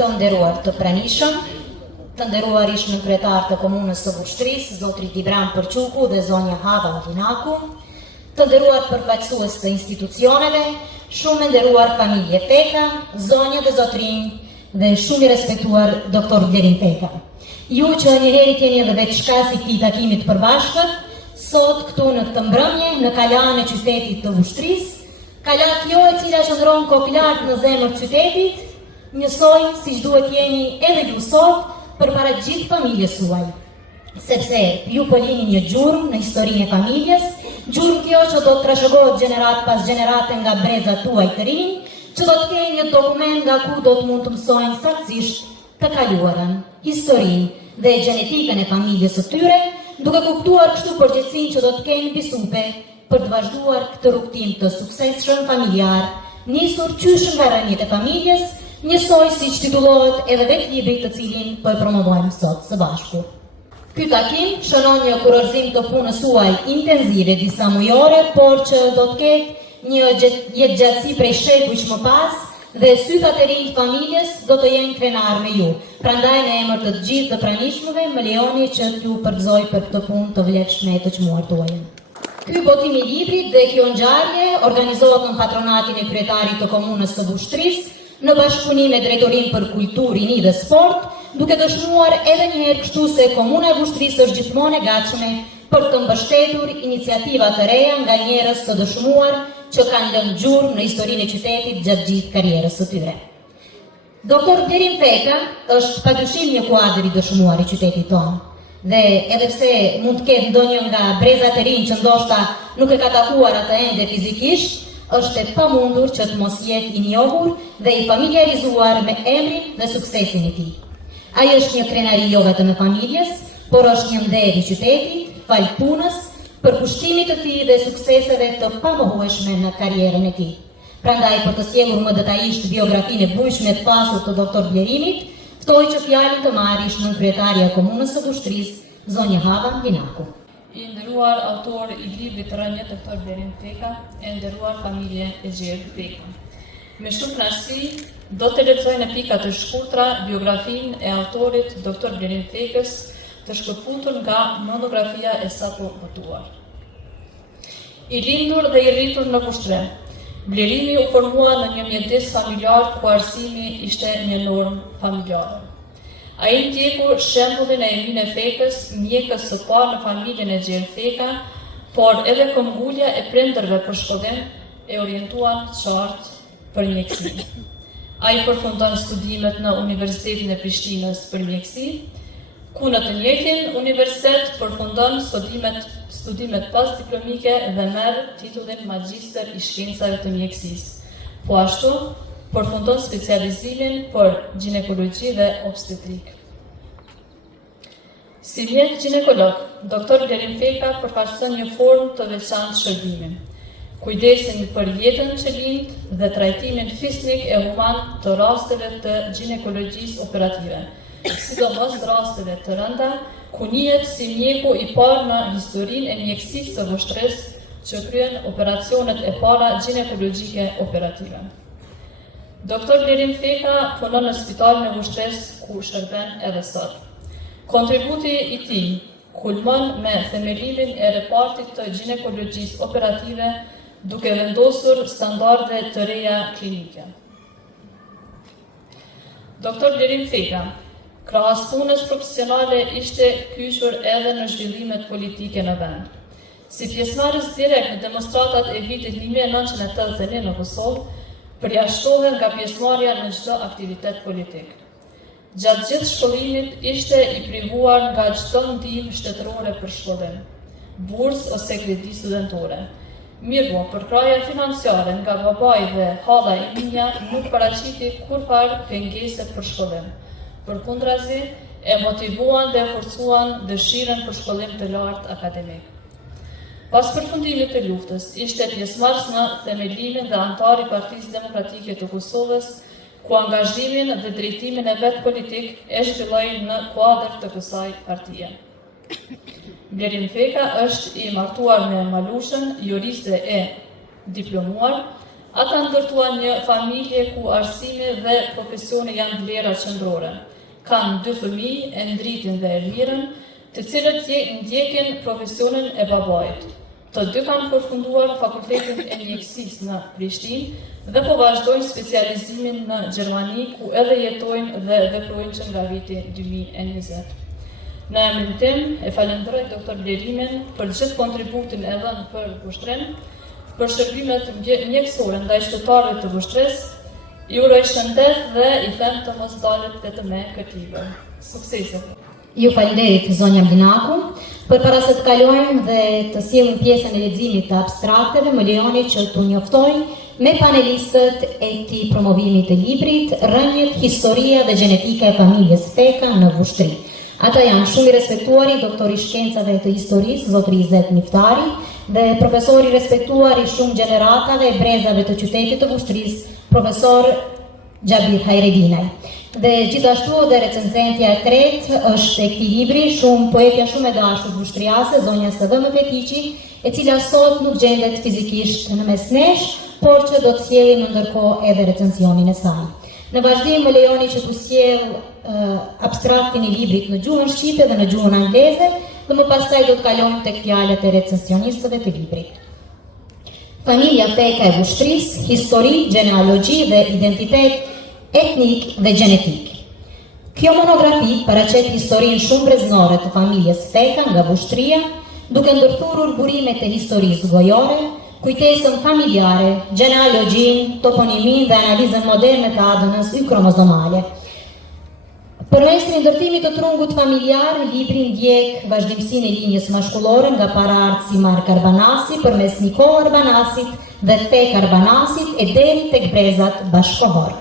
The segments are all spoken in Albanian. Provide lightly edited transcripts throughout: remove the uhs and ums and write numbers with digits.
Të nderuar të pranishëm, të nderuar ish kryetar të komunës së Vushtrrisë, zotri Gibran Përquku dhe zonja Hava Ginaku, të nderuar përfaqësues të institucioneve, shumë nderuar familje Peka, zonja dhe zotrinj dhe shumë i respektuar doktor Blerin Peka. Ju që njëherë keni edhe vetë shka si këtij takimit përbashkët, sot këtu në këtë mbrëmje, në kalan e qytetit të Vushtrrisë, kala kjo e cila qëndron koklar në zemër qytetit, njësoj si që duhet jeni edhe ju sot përpara gjithë familjes suaj. Sepse ju pëllini një gjurmë në historinë e familjes, gjurmë kjo që do të trashëgohet gjenerat pas gjenerate nga brezat tuaj të rinj, që do të keni një dokument nga ku do të mund të mësojnë saktësisht të kaluarën, historinë dhe gjenetikën e familjes së tyre, duke kuptuar kështu përgjithësinë që do të keni bisupe për të vazhduar këtë rrugtim të suksesshëm familjar, nisur qysh nga rënjet e familjes, njësoj si që titullohet edhe vetë libri të cilin po e promovojmë sot së bashku. Ky takim shënon një kurorëzim të punës suaj intenzive disa mujore, por që do të ketë një jetëgjatësi prej shekujsh më pas dhe sytat e rinj të familjes do të jenë krenar me ju. Prandaj në emër të gjithë të pranishmëve më lejoni që t'ju përgëzoj për këtë punë të vlefshme të çmuar tuaj. Ky botim i librit dhe kjo ngjarje organizohet në patronatin e kryetarit të komunës së Vushtrrisë, në bashkëpunim me Drejtorinë për Kulturë, Rini dhe Sport, duke dëshmuar edhe njëherë kështu se Komuna e Vushtrrisë është gjithmonë e gatshme për të mbështetur iniciativa të reja nga njerëz të dëshmuar që kanë lënë gjurmë në historinë e qytetit gjatë gjithë karrierës së tyre. Doktor Blerin Peka është padyshim një kuadër i dëshmuar i qytetit tonë. Dhe edhe pse mund të ketë ndonjë nga brezat e rinj që ndoshta nuk e ka takuar atë ende fizikisht, është e pamundur që të mos jetë i njohur dhe i familiarizuar me emrin dhe suksesin e tij. Ai është një krenari jo vetëm e familjes, por është një nder i qytetit, fal punës, për kushtimit të tij dhe sukseseve të pamohueshme në karrierën e tij. Prandaj për të sjellur më detajisht biografinë e bujshme të pasur të doktor Blerinit, ftoj që fjalën të marrë ish kryetarja e komunës së Vushtrrisë, zonja Hava Ginaku. I nderuar autor i librit të rënjët doktor Blerin Peka, e nderuar familje e Gjergj Peka. Me shumë kënaqësi do të lexoj në pika të shkurtra biografinë e autorit doktor Blerin Pekës, të shkëputur nga monografia e sapo votuar. I lindur dhe i rritur në Vushtre, Blerini u formua në një mjedis familjar ku arsimi ishte një normë familjare. Ai ndjeku shembullin e Emine Fekës, mjekës së parë në familjen e Gjergj Peka, por edhe këmbgulja e prindërve për shkollim e orientuan qartë për mjeksi. Ai përfundon studimet në Universitetin e Prishtinës për mjeksi, ku në të njëjtin universitet përfundon studimet postdiplomike dhe merr titullin magjister i shkencave të mjekësisë. Po ashtu përfundon specializimin për ginekologji dhe obstetrik. Si mjek ginekolog, doktor Blerin Peka përfaqëson një formë të veçantë shërbimi, kujdesin për jetën që lind dhe trajtimin fisnik e human të rasteve të ginekologjisë operative, sidomos rasteve të rënda, ku njihet si mjeku i parë në historinë e mjekësisë së Vushtrrisë që kryen operacionet e para ginekologjike operative. Doktor Blerin Peka punon në Spitalin e Vushtrrisë ku shërben edhe sot. Kontributi i tij kulmon me themelimin e repartit të ginekologjisë operative duke vendosur standarde të reja klinike. Doktor Blerin Peka, krahas punës profesionale, ishte kyçur edhe në zhvillimet politike në vend. Si pjesëmarrës direkt në demonstratat e vitit 1981 në Kosovë, përjashtohen nga pjesëmarrja në çdo aktivitet politik. Gjatë gjithë shkollimit ishte i privuar nga çdo ndihmë shtetërore për shkollim, bursë ose kredi studentore. Mirë, për kraja financiare nga babai dhe halla e minja nuk paraqiti kurrfarë pengese për shkollim. Përkundrazi, e motivuan dhe forcuan dëshirën për shkollim të lartë akademik. Pas përfundimit të luftës, ishte pjesëmarrës në themelimin dhe antar i Partisë Demokratike të Kosovës, ku angazhimin dhe drejtimin e vet politik e zhvilloi në kuadër të kësaj partie. Blerin Peka është i martuar me Malushën, juriste e diplomuar, Ata ndërtuan një familje ku arsimi dhe profesioni janë vlera qendrore. Kanë 2 fëmijë, e ndritin dhe e lirën, të cilët ndjekin profesionin e babait. Të dy kanë përfunduar fakultetin e mjekësisë në Prishtinë dhe po vazhdojnë specializimin në Gjermani, ku edhe jetojnë dhe veprojnë që nga viti 2020. Në emrin tim e falenderoj doktor Blerimin për gjithë kontributin e dhënë për Vushtrin, për shërbimet mjekësore ndaj qytetarëve të Vushtrisë. Ju uroj shëndet dhe i them të mos dalet vetëm me këtive. Suksese! Ju falenderit zonja Mlinaku. Përpara se të kalojmë dhe të sjellim pjesën e leximit të abstrakteve, më lejoni që t'u njoftoj me panelistët e këtij promovimi të librit Rënjet, historia dhe gjenetika e familjes Feka në Vushtri. Ata janë shumë i respektuari, doktori i shkencave të historisë, zotri Izet Niftari, dhe profesori i respektuar i shumë gjeneratave e brezave të qytetit të Vushtrisë, profesor Gjabir Hajredinaj. Dhe gjithashtu dhe recenzentja e tretë është e këtij libri, poetja shumë e dashur vushtriase, zonja S.V. Fetiqi, e cila sot nuk gjendet fizikisht në mes nesh, por që do të sjellim ndërkohë edhe recensionin e saj. Në vazhdim më lejoni që t'u sjell abstraktin e librit në gjuhën shqipe dhe në gjuhën angleze, dhe më pastaj do të kalojmë tek fjalët e recensionistëve të librit. Familja Feka e Vushtrisë, histori, genealogji dhe identitet etnik dhe gjenetik. Kjo monografi paraqet historinë shumë breznore të familjes Feka nga Vushtria, duke ndërthurur burimet e historisë gojore, kujtesën familjare, genealogjin, toponimin dhe analizën moderne të ADN-s y-kromozomale. Përmes ndërtimit të trungut familjar, libri ndjek vazhdimsinë e linjës mashkullore nga paraardhësi Mark Arbanasi përmes Niko Arbanasit dhe Fek Arbanasit e deri tek brezat bashkohor.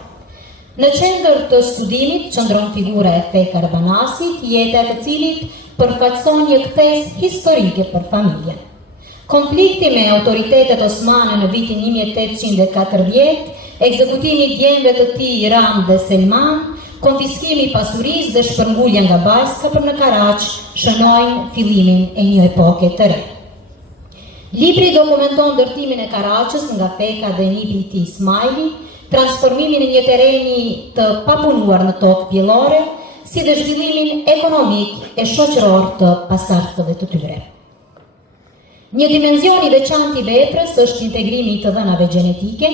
Në qendër të studimit qëndron figura e Fek Arbanasit, jeta e të cilit përfaqëson një ktesë historike për familjen. Konflikti me autoritetet osmane në vitin 1840, ekzekutimi i djemve të tij Ram dhe Selman, konfiskimi i pasurisë dhe shpërngulja nga Bajska për në Karaç shënojnë fillimin e një epoke të re. Libri dokumenton ndërtimin e Karaçës nga Feka dhe nipi i tij Ismaili, transformimin e një tereni të papunuar në tokë pjellore, si dhe zhvillimin ekonomik e shoqëror të pasardhësve të tyre. Një dimenzion i veçantë i veprës është integrimi i të dhënave gjenetike.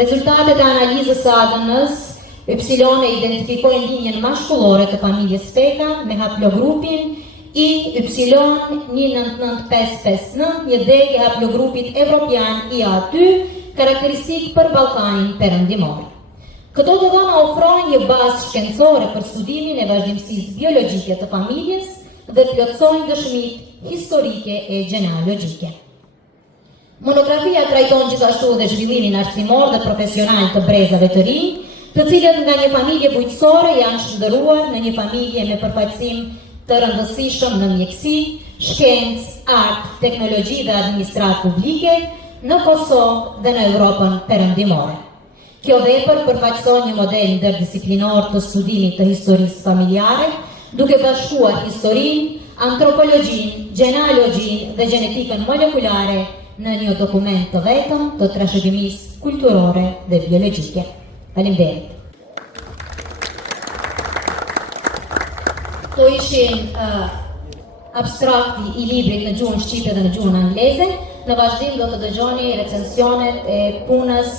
Rezultatet e analizës së ADN-s Ypsilon e identifikojnë linjën mashkullore të familjes Feka me haplogrupin Y-Y-19959, një deg e haplogrupit evropian IA2, karakteristik për Ballkanin perëndimor. Këto të dhëna ofrojnë një bazë shkencore për studimin e vazhdimësisë biologjike të familjes dhe plotësojnë dëshmitë historike e genealogjike. Monografia trajton gjithashtu dhe zhvillimin arsimor dhe profesional të brezave të rinj, të cilët nga një familje bujqësore janë shndërruar në një familje me përfaqësim të rëndësishëm në mjekësi, shkencë, art, teknologji dhe administratë publike në Kosovë dhe në Europën perëndimore. Kjo vepër përfaqëson një model interdisiplinor të studimit të historisë familjare, duke bashkuar historinë, antropologjin, genealogjin dhe gjenetikën molekulare në një dokument të vetëm të trashëgimisë kulturore dhe biologjike. Faleminderit. Këto ishin abstrakti i librit në gjuhën shqipe dhe në gjuhën angleze. Në vazhdim do të dëgjoni recensionet e punës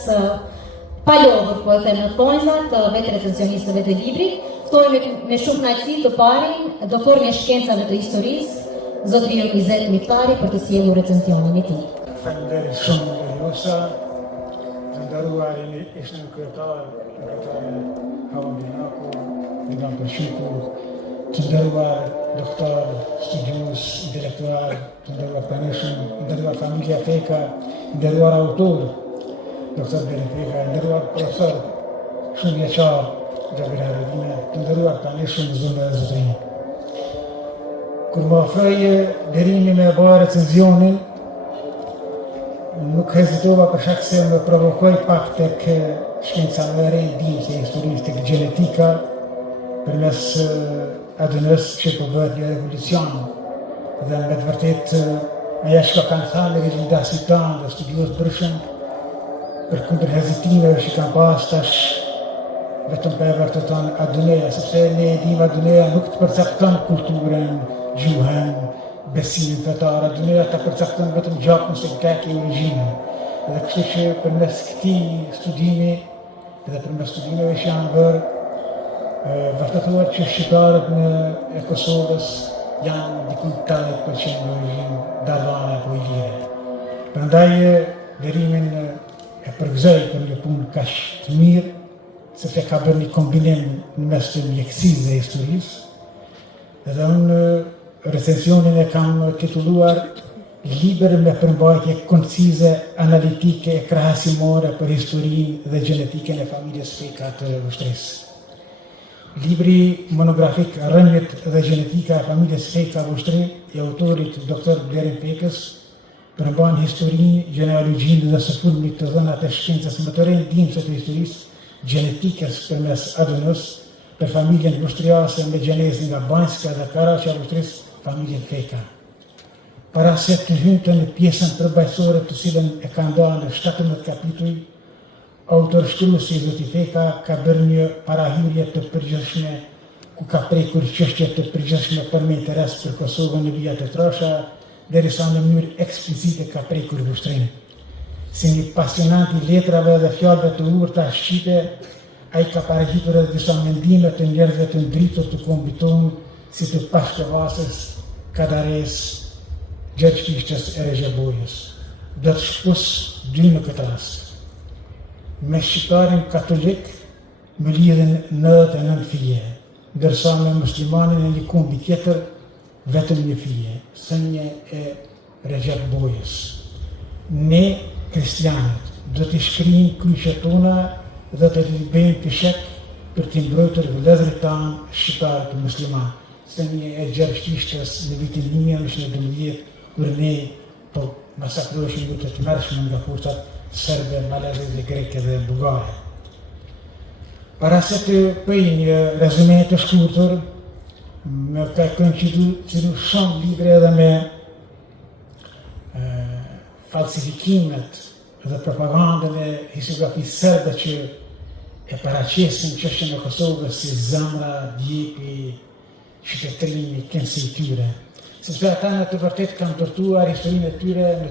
palodhur, po e them në thonjza, të vetë recensionistëve të librit. Ftojmë me shumë kënaqësi të parin doktorin e shkencave të historisë, zotrin Izet Niftari, për të sjellur recensionin e tij. Faleminderit shumë Loriosa, të nderuarin ish në kryetar Hava Mlinaku, Milan Përçuku, të nderuar doktor, studius, intelektual, të nderuar pranishëm, të nderuar familja Feka, të nderuar autor, doktor Beri Feka, të nderuar profesor shumë vjeçar, Gjabir Hajredinaj, të nderuar pranishëm zonë dhe zotrinj. Kur më ofroi Berimi me bërë recenzionin, nuk hezitova për shkak se më provokoi pak tek shkenca më e re e dimës e historisë, tek gjenetika, përmes ADN-s që po bëhet një revolucion. Dhe me të vërtet ajo që kanë thënë rezultatet tanë dhe studiues ndryshëm për kundër hezitimeve që kanë pas tash vetëm për vërteton aduneja, sepse ne e dim aduneja nuk të përcakton kulturën, gjuhën, besimin fetar, aduneja të përcakton vetëm gjakun se kaki origjinën. Dhe kështu që përmes këtij studimi dhe përmes studimeve që janë bërë, vërtetohet që shqiptarët e Kosovës janë dikun 80% në origjinë dalvane apo ilire. Prandaj derimin e përgëzoj për një punë kaq të mirë, sepse ka bërë një kombinim në mes të mjekësisë dhe historisë. Edhe unë recensionin e kam titulluar Liber me përmbajtje koncize, analitike, krahasimore për historinë dhe gjenetike në familjes Feka të Vushtrisë. Libri monografik Rënjet dhe gjenetika e familjes Feka Vushtri i autorit Dr. Blerin Pekës përmban historinë, genealogjinë dhe së fundmit të dhënat e shkencës më të rendimse të historisë gjenetikës përmes ADN-s për familjen vushtriase me gjenezë nga Banjska dhe Karaqa Vushtrisë, familjen Feka. Para se të hynte në pjesën përbajtësore të cilën e ka ndarë në 17 kapituj, autor shkruesi Zoti Feka ka bërë një parahyrje të përgjithshme ku ka prekur çështje të përgjithshme për me interes për Kosovën në vija të trasha, derisa në mënyrë eksplicite ka prekur Vushtrinë. Si një pasionant i letrave dhe fjalëve të urta shqipe, ai ka paraqitur edhe disa mendime të njerëzve të ndritur të kombit tonë, si të Pashkevasës, Kadares, Gjergj Fishtës e Rexhebojës. Do të shpus dy në këtë rast. Me shqiptarin katolik më lidhen 99 fije, ndërsa me muslimanin e një kombi tjetër vetëm një fije, Sënje e Rexhebojës. Ne, kristianët, do të shkrijmë kryqet tona dhe të bëjmë pishek për të mbrojtur vëllezërit tanë shqiptarë të muslimanë. Sënje e Gjergj Fishtës në vitin 1912, kur ne po masakroheshim lutë të mërshme nga forcat serbe, maleze dhe greke dhe bulgare. Para se të bëj një rezume të shkurtër, me ka koincidu shumë libre edhe me falsifikimet dhe propagandën e historiografisë serbe që e paraqesin çështjen e Kosovës si zemra, djepi, qytetërimi, këndësi i tyre. Sepse ata në të vërtet kanë ndërtuar historinë e tyre në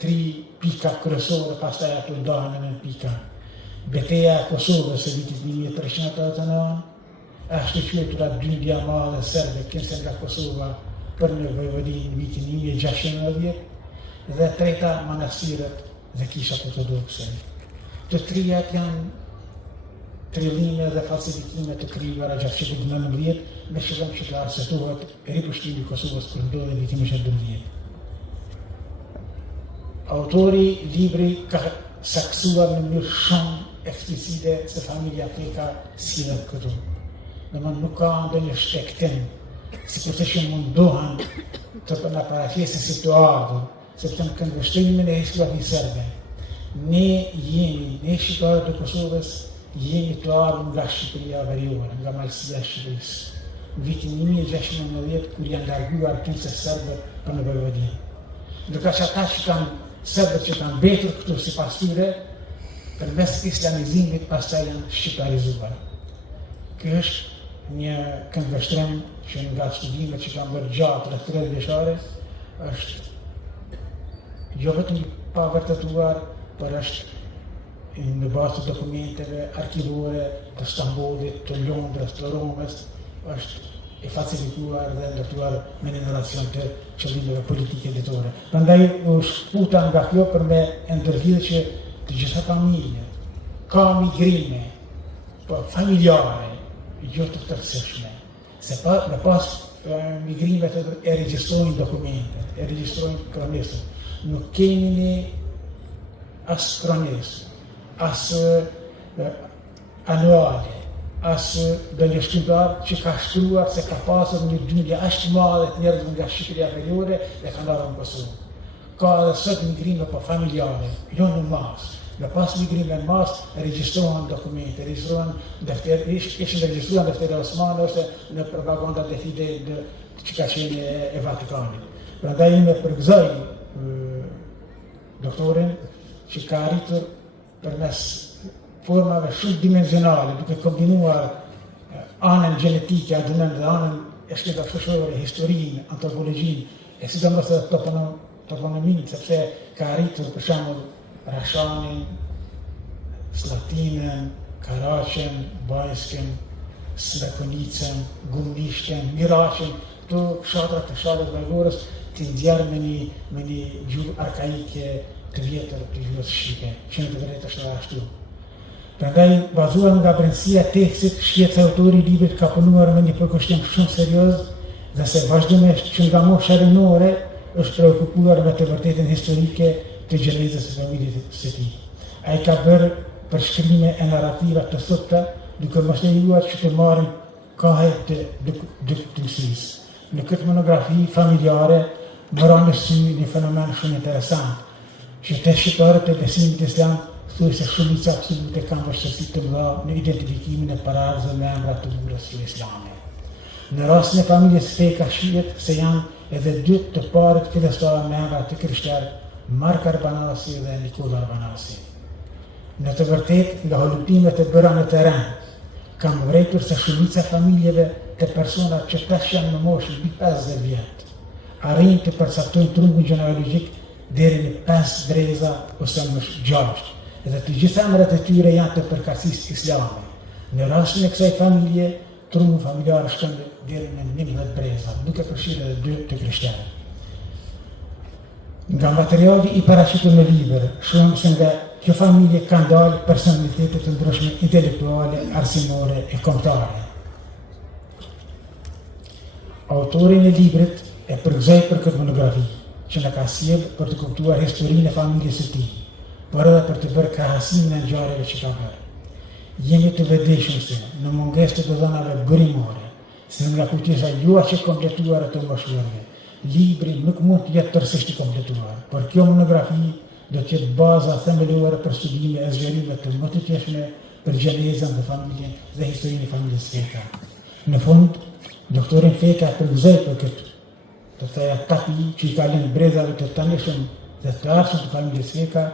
tri pika kryesore, pastaj ato ndahen në pika. Betejë e Kosovës së vitit 1389, ashtu quajtura dyndja e madhe serbe këndse nga Kosova për në vojvodinë në vitin 1690, dhe treta manastirët dhe kishat ortodokse. Të trijat janë trillime dhe falsifikime të krijuara gjatë shekullit 19, me qëllim që të arsetohet ripushtimi i Kosovës kur ndodhi vitimi 12. Autori libri ka saksuar në mënyrë shumë eksplicite se familja Feka sillet këtu. Domethënë nuk ka ndonjë shtektim, sikurse që mundohen të na paraqesin si të ardhur, sepse në këndvështrimin e historisë serbe, ne shqiptarët të Kosovës jemi të ardhur nga Shqipëria veriore, nga malësia e Shqipërisë. Në vitin 1690, kur janë larguar këndëse serbe për në vojvodinë. Ndërka që ata që kanë serbët që kanë mbetur këtu sipas tyre, përmes islamizimit pastaj janë shqiptarizuar. Ky është një këndvështrim që nga studimet që kanë bërë gjatë rreth 30 vjeçare, është jo vetëm pa vërtetuar, por është në bazë të dokumenteve arkivore të Stambollit, të Londrës, të Romës, është e falsifikuar dhe ndërtuar me një relacion të qëllimeve politike ditore. Prandaj u shputa nga kjo për me ndërhidhje që të gjitha familje ka migrime, po familjare, jo të tërësishme. Se me pas migrimet e regjistrojnë dokumente, e regjistrojnë kronisën. Nuk kemi një as kronisë, as anuale, as do një shkrimtar që ka shkruar se ka pasur një dyndje aq të madhe të njerëzve nga Shqipëria veriore dhe ka ndarë në Kosovë. Ka edhe sot migrime po familjare, jo në masë. Në pas migrime në masë, regjistrohen dokumente, regjistrohen deftere, ishin regjistrohen deftere osmane ose në propaganda dhe fide që ka qenë e Vatikanit. Prandaj unë përgëzoj doktorin që ka arritur përmes formave shumë dimensionale, duke kombinuar anën gjenetike, adunën dhe anën e shkretashore, historinë, antropologjinë, e sidomos edhe toponominë, sepse ka arritur për shembull Rashanin, Slatinën, Karaqen, Bajsken, Slakonicën, Gumishten, Miraqen, këto fshatra të fshatrat banorës të ndjerë me një gjuhë arkaike të vjetër të gjuhës shqipe, që në të vërtetë është ashtu. Prandaj, bazuar nga brendësia e tekstit, shqet se autori i librit ka punuar me një përkushtim shumë serioz dhe se vazhdimisht që nga mosha rinore është preokupuar me të vërtetën historike të gjenezës së familjes së tij. Ai ka bërë përshkrime e narrativa të thutta, duke mos lejuar që të marrin kohë të duktuesisë. Në këtë monografi familjare morën në sy një fenomen shumë interesant, që të shqiptarët e besimit islam thuaj se shumica absolute kanë vështirësi të mëdha në identifikimin e parazë me emra të burrës së islamit. Në rastin e familjes Feka shihet se janë edhe dy të parët fillestarë me emra të krishterë, Mark Arbanasi dhe Nikola Arbanasi. Në të vërtetë, nga holutimet e bëra në terren, kam vërejtur se shumica familjeve të persona që tash janë në moshë mbi 50 vjet, arrin të përcaktojnë trungun gjenealogjik deri në 5 breza ose më 6, edhe të gjitha emrat e tyre janë të përkatësisë islame. Në rastin e kësaj familje, trungu familjar shkon deri në 11 breza, duke përfshirë edhe 2 të krishterë. Nga materiali i paraqitur në libër, shohim se nga kjo familje ka ndalë personalitetet të ndryshme intelektuale, arsimore e kombëtare. Autorin e librit e përgëzoi për këtë monografi, që na ka sjellë për të kuptuar historinë e familjes së tij, por edhe për të bërë krahasimin e ngjarjeve që ka bërë. Jemi të vetëdijshëm se në mungesë të dhënave burimore, se nga kujtesa juaqe kompletuara të moshuarve, libri nuk mund të jetë tërësisht i kompletuar, por kjo monografi do të jetë baza themeluar për studime e zgjerime të më të tjeshme për gjenezën dhe familjen dhe historinë e familjes Feka. Në fund, doktorin Feka përgëzoi për këtë, të theja tapi që i ka lënë brezave të tanishëm dhe të arshëm të familjes Feka,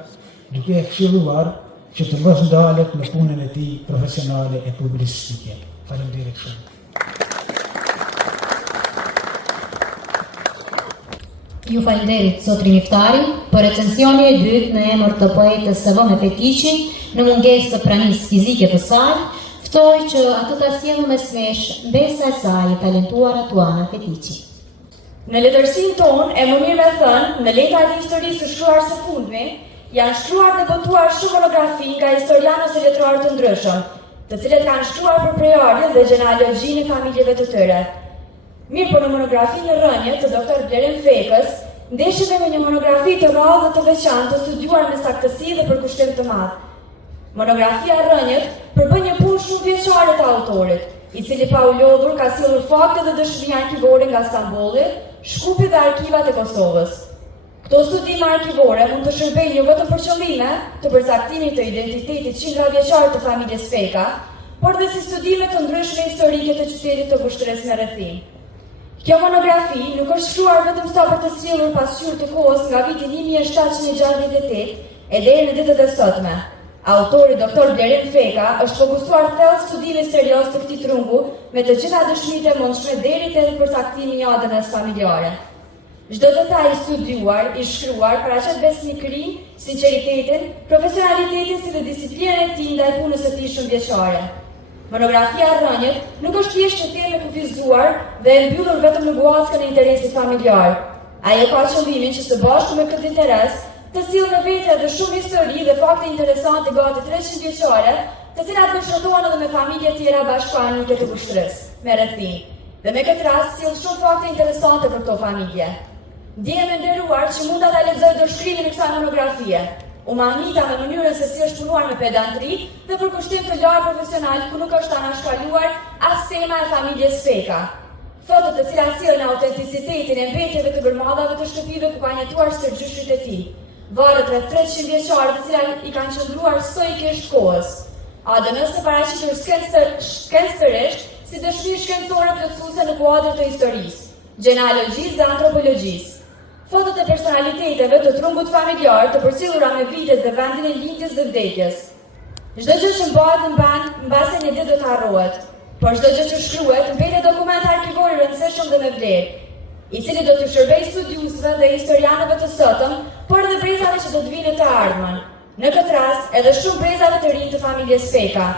duke e këshilluar që të mos ndalet në punën e tij profesionale e publicistike. Faleminderit shumë. Ju falenderit zotri Miftari për recensioni e dytë në emër të poetës Sevone Fetiqi, në mungesë të pranisë fizike të saj, ftoj që atë ta sjellë me smesh mbesa e saj e talentuara Tuana Fetiqi. Në letërsinë tonë, e më mirë me thënë, në letrat e historisë së shkruar së fundmi, janë shkruar dhe botuar shumë monografi nga historianë ose letrarë të ndryshëm, të cilët kanë shkruar për prejardhjen dhe gjenealogjinë e familjeve të tyre. Mirë, por në monografinë e rënje të Dr. Blerin Fekës, ndeshemi me një monografi të rrallë dhe të veçantë të studiuar me saktësi dhe për kushtim të madh. Monografia e rënjët përbën një punë shumë vjeçare të autorit, i cili pa u lodhur ka sjellur fakte dhe dëshmi arkivore nga Stambolli, Shkupi dhe arkivat e Kosovës. Këto studime arkivore mund të shërbejnë jo vetëm për qëllime të përcaktimit të identitetit 100 vjeçar të familjes Feka, por dhe si studime të ndryshme historike të qytetit të Vushtrës me rrethim. Kjo monografi nuk është shkruar vetëm sa për të sjellur pasqyrë të kohës nga viti 1768 e deri në ditët e sotme. Autori Dr. Blerin Feka është fokusuar thellë studime serioz të këtij trungu me të gjitha dëshmitë e mundshme deri te përcaktimi i ADN-s familjare. Çdo detaj i studiuar, i shkruar paraqet besnikërinë, sinqeritetin, profesionalitetin si dhe disiplinën e tij ndaj punës së tij shumëvjeçare. Monografia e rënjët nuk është thjesht një temë e kufizuar dhe e mbyllur vetëm në guackën e interesit familjar. Ajo ka qëllimin që së bashku me këtë interes të sjellë në vete edhe shumë histori dhe fakte interesante gati 300 vjeçare, të cilat bashkëtohen edhe me familje tjera bashkëanike të Vushtrës me rrethim. Dhe me këtë rast sjell shumë fakte interesante për këto familje. Ndjehem e nderuar që mund ta lexoj dorëshkrimin e kësaj monografie. U mahnita me mënyrën se si është punuar me pedantri dhe për kushtim të lartë profesional ku nuk është anashkaluar as tema e familjes Feka. Fotot të cilat sjellin autenticitetin e mbetjeve të gërmadave të shtëpive ku kanë jetuar stërgjyshit e tij. Varet rreth 300 vjeçare të cilat i kanë qëndruar stoikisht kohës. ADN-s të paraqitur shkencërisht si dëshmi shkencore plotësuese në kuadër të historisë, gjenealogjisë dhe antropologjisë. fotot e personaliteteve të trungut familjar të përcjellura me vitet dhe vendin e lindjes dhe vdekjes. Çdo gjë që mbahet në base një ditë do të harrohet, por çdo gjë që shkruhet mbetet dokument arkivor i rëndësishëm dhe me vlerë, i cili do të shërbejë studiusëve dhe historianëve të sotëm, por edhe brezave që do të vinë të ardhmen. Në këtë rast, edhe shumë brezave të rinj të familjes Feka.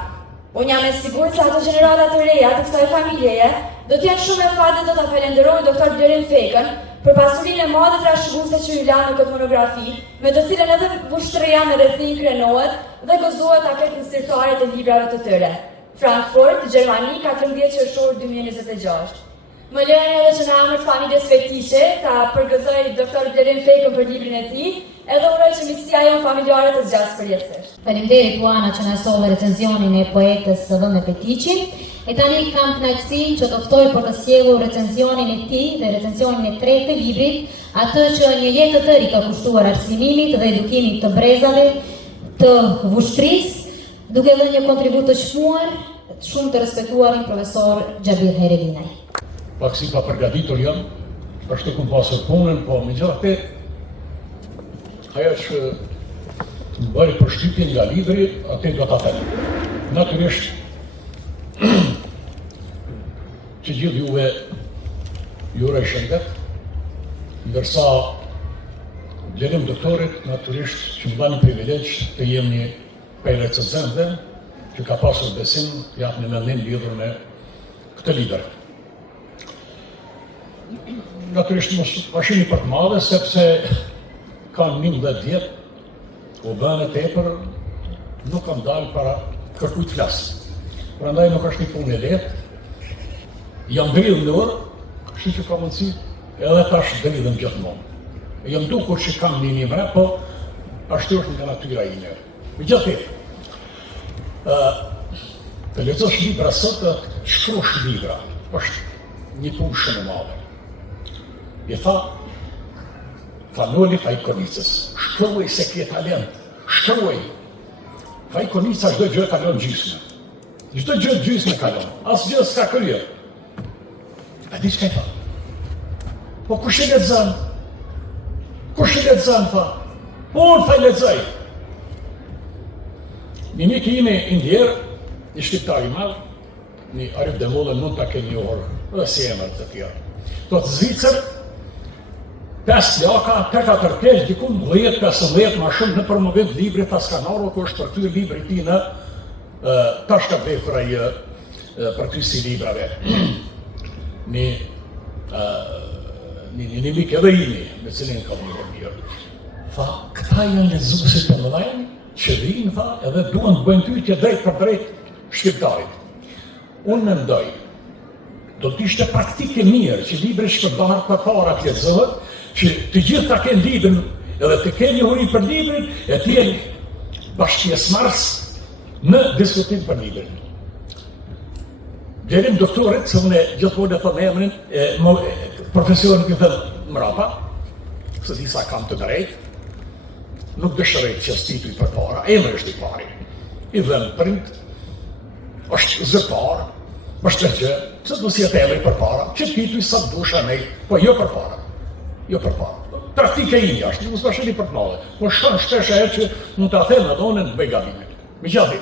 Unë jam e sigurt se ato gjenerata të reja të kësaj familjeje do të jenë shumë e fatë dhe do ta falenderojnë doktor Blerin Fekën për pasurinë e madhe trashëguese që ju la në këtë monografi, me të cilën edhe vushtëria me rrethin krenohet dhe gëzohet ta ketë në sirtaret e librave të tyre. Frankfurt, Gjermani, 14 qershor 2026. Më lejoni edhe që në emër të familjes Fektiqe ta përgëzoj doktor Blerin Fekën për librin e tij, edhe uroj që misia jonë familjare të zgjasë përjetësisht. Faleminderit Luana që na solli recenzionin e poetës Vëme Fetiqi. E tani kam kënaqësinë që të ftoj për të sjellur recenzionin e tij dhe recenzionin e tretë të librit, atë që një jetë të tërë i ka kushtuar arsimimit dhe edukimit të brezave të vushtrisë, duke dhënë një kontribut të shmuar, shumë të respektuarin profesor Xhabir Herelinaj. Pak si pa përgatitur jam, ashtu kum pasur punën, po megjithatë ajo që më bëri përshtypje nga libri, atë do ta them. Natyrisht që gjithë juve ju uroj shëndet, ndërsa Blerim doktorit natyrisht që më bani privilegj të jem një prej recenzentëve që ka pasur besim të jap një mendim lidhur me këtë libër. Natyrisht mos mashini për të madhe, sepse kanë 11 vjet, u bënë tepër, nuk kam dalë para kërkujt flas. Prandaj nuk është një punë e lehtë. Jam dridhur në orë, kështu që ka mundësi, edhe tash dridhem gjithmonë. Jam dukur që kam një mre, po ashtu është nga natyra ime. Megjithatë, të lexosh libra sot, të shkruash libra, është një punë shumë e madhe. I tha Fanoli Fajkonicës, shkruaj se ke talent, shkruaj. Fajkonica çdo gjë kalon gjysmë. Çdo gjë gjysmë kalon, asgjë s'ka kryer. A di çka tha? Po kush e lexon? Kush e lexon tha? Po unë faj lexoj. Një mik ime i ndjer, një shqiptar i madh, një Arif Demollën mund ta keni njohur, edhe si emër të tjerë. Do të Zvicër, 5 plaka, 4 dikun 10-15 ma shumë në promovim libri Taskanaro, ku është përkthyer libri i tij në tash ka vdekur ai përkthyesi librave. Një mik edhe imi, me cilin kam një mirë. Tha, këta janë lexuesit të mëdhenj, që vinë, tha, edhe duan të bëjnë pyetje drejt për drejt shqiptarit. Unë mendoj, do të ishte praktike mirë që libri shpërndar për para të lexohet, që të gjithë ta kenë librin, edhe të kenë një uri për librin, e të jenë bashkëpjesëmarrës në diskutim për librin. Blerim doktorit, se unë gjithmonë e them emrin, profesionin që them mrapa, se di sa kam të drejtë, nuk dëshiroj të çestitoj përpara, emri është i pari. I vëm prind, është zyrtar, është gjë, se do si jetë emri përpara, që tituj sa dusha nej, po jo përpara. Jo përpara. Praktike ime është, nuk s'ka shëni për të madhe. Po shton shpesh ajo që mund ta them atë onë të bëj gabimet. Megjithatë,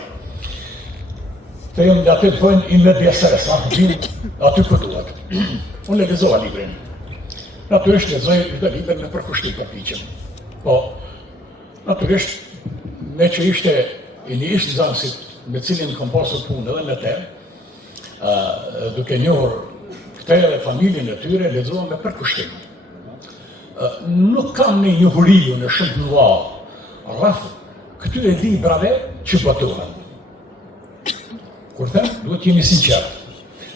të jem nga të thonë in medias aty ku duhet. Unë lexova librin. Natyrisht lexoj këtë libër me përkushtim të piqëm. Po, natyrisht, me që ishte i një ish nxënësit me cilin kam pasur punë edhe me te, duke njohur këtë dhe familjen e tyre, lexova me përkushtim. Nuk kam një njohuriu në shumë të mëdha rreth këtyre librave që botohen. Kur them, duhet jemi sinqert.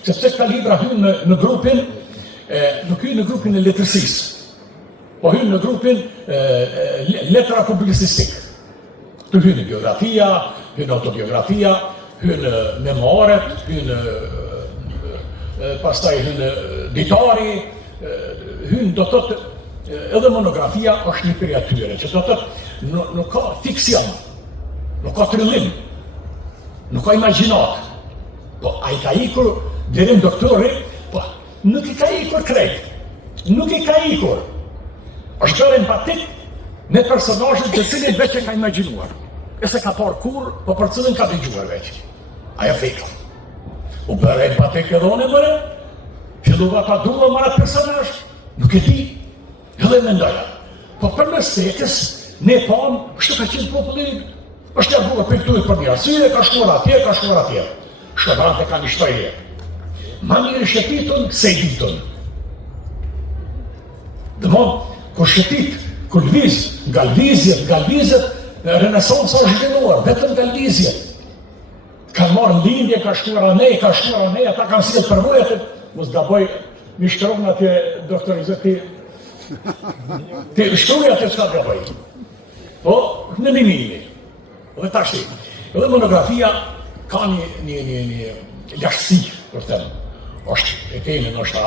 Sepse këta libra hynë në grupin, nuk hynë në grupin e letërsisë, po hynë në grupin letra publicistik. Të hynë biografia, hynë autobiografia, hynë memoaret, hynë pastaj hynë ditari, hynë do të thotë edhe monografia është një prej atyre, që do të thotë nuk ka fiksion, nuk ka trillim, nuk ka imagjinat. Po ai ka ikur Blerim doktori, po nuk i ka ikur krejt. Nuk i ka ikur. është bërë empatik me personazhin të cilin veç e ka imagjinuar. E se ka parë kur, po për cilin ka dëgjuar veç. Aja feka. U bërë empatik edhe unë mëre, filluva ta dua mëra personazh, nuk e di, edhe mendoja. Po për mes fekës, ne pam, kështu ka qenë populli, është jarbuar për këtu për një arsye, ka shkuar atje. Shkodrante ka një shtojje. Ma njëri shëtitun, se i ditun. Dëmon, kur shëtit, kur lviz, nga lvizjet, renesansa është zhvilluar, vetëm nga lvizjet. Kanë marrë lindje, ka shkuar anej, ata kanë si përvojët, mos gaboj, mi shkron atje doktorizët ti shkruja të çka gaboj. Po, në minimi. Dhe tash, edhe monografia ka një jashtësi, për them. Është e keni ndoshta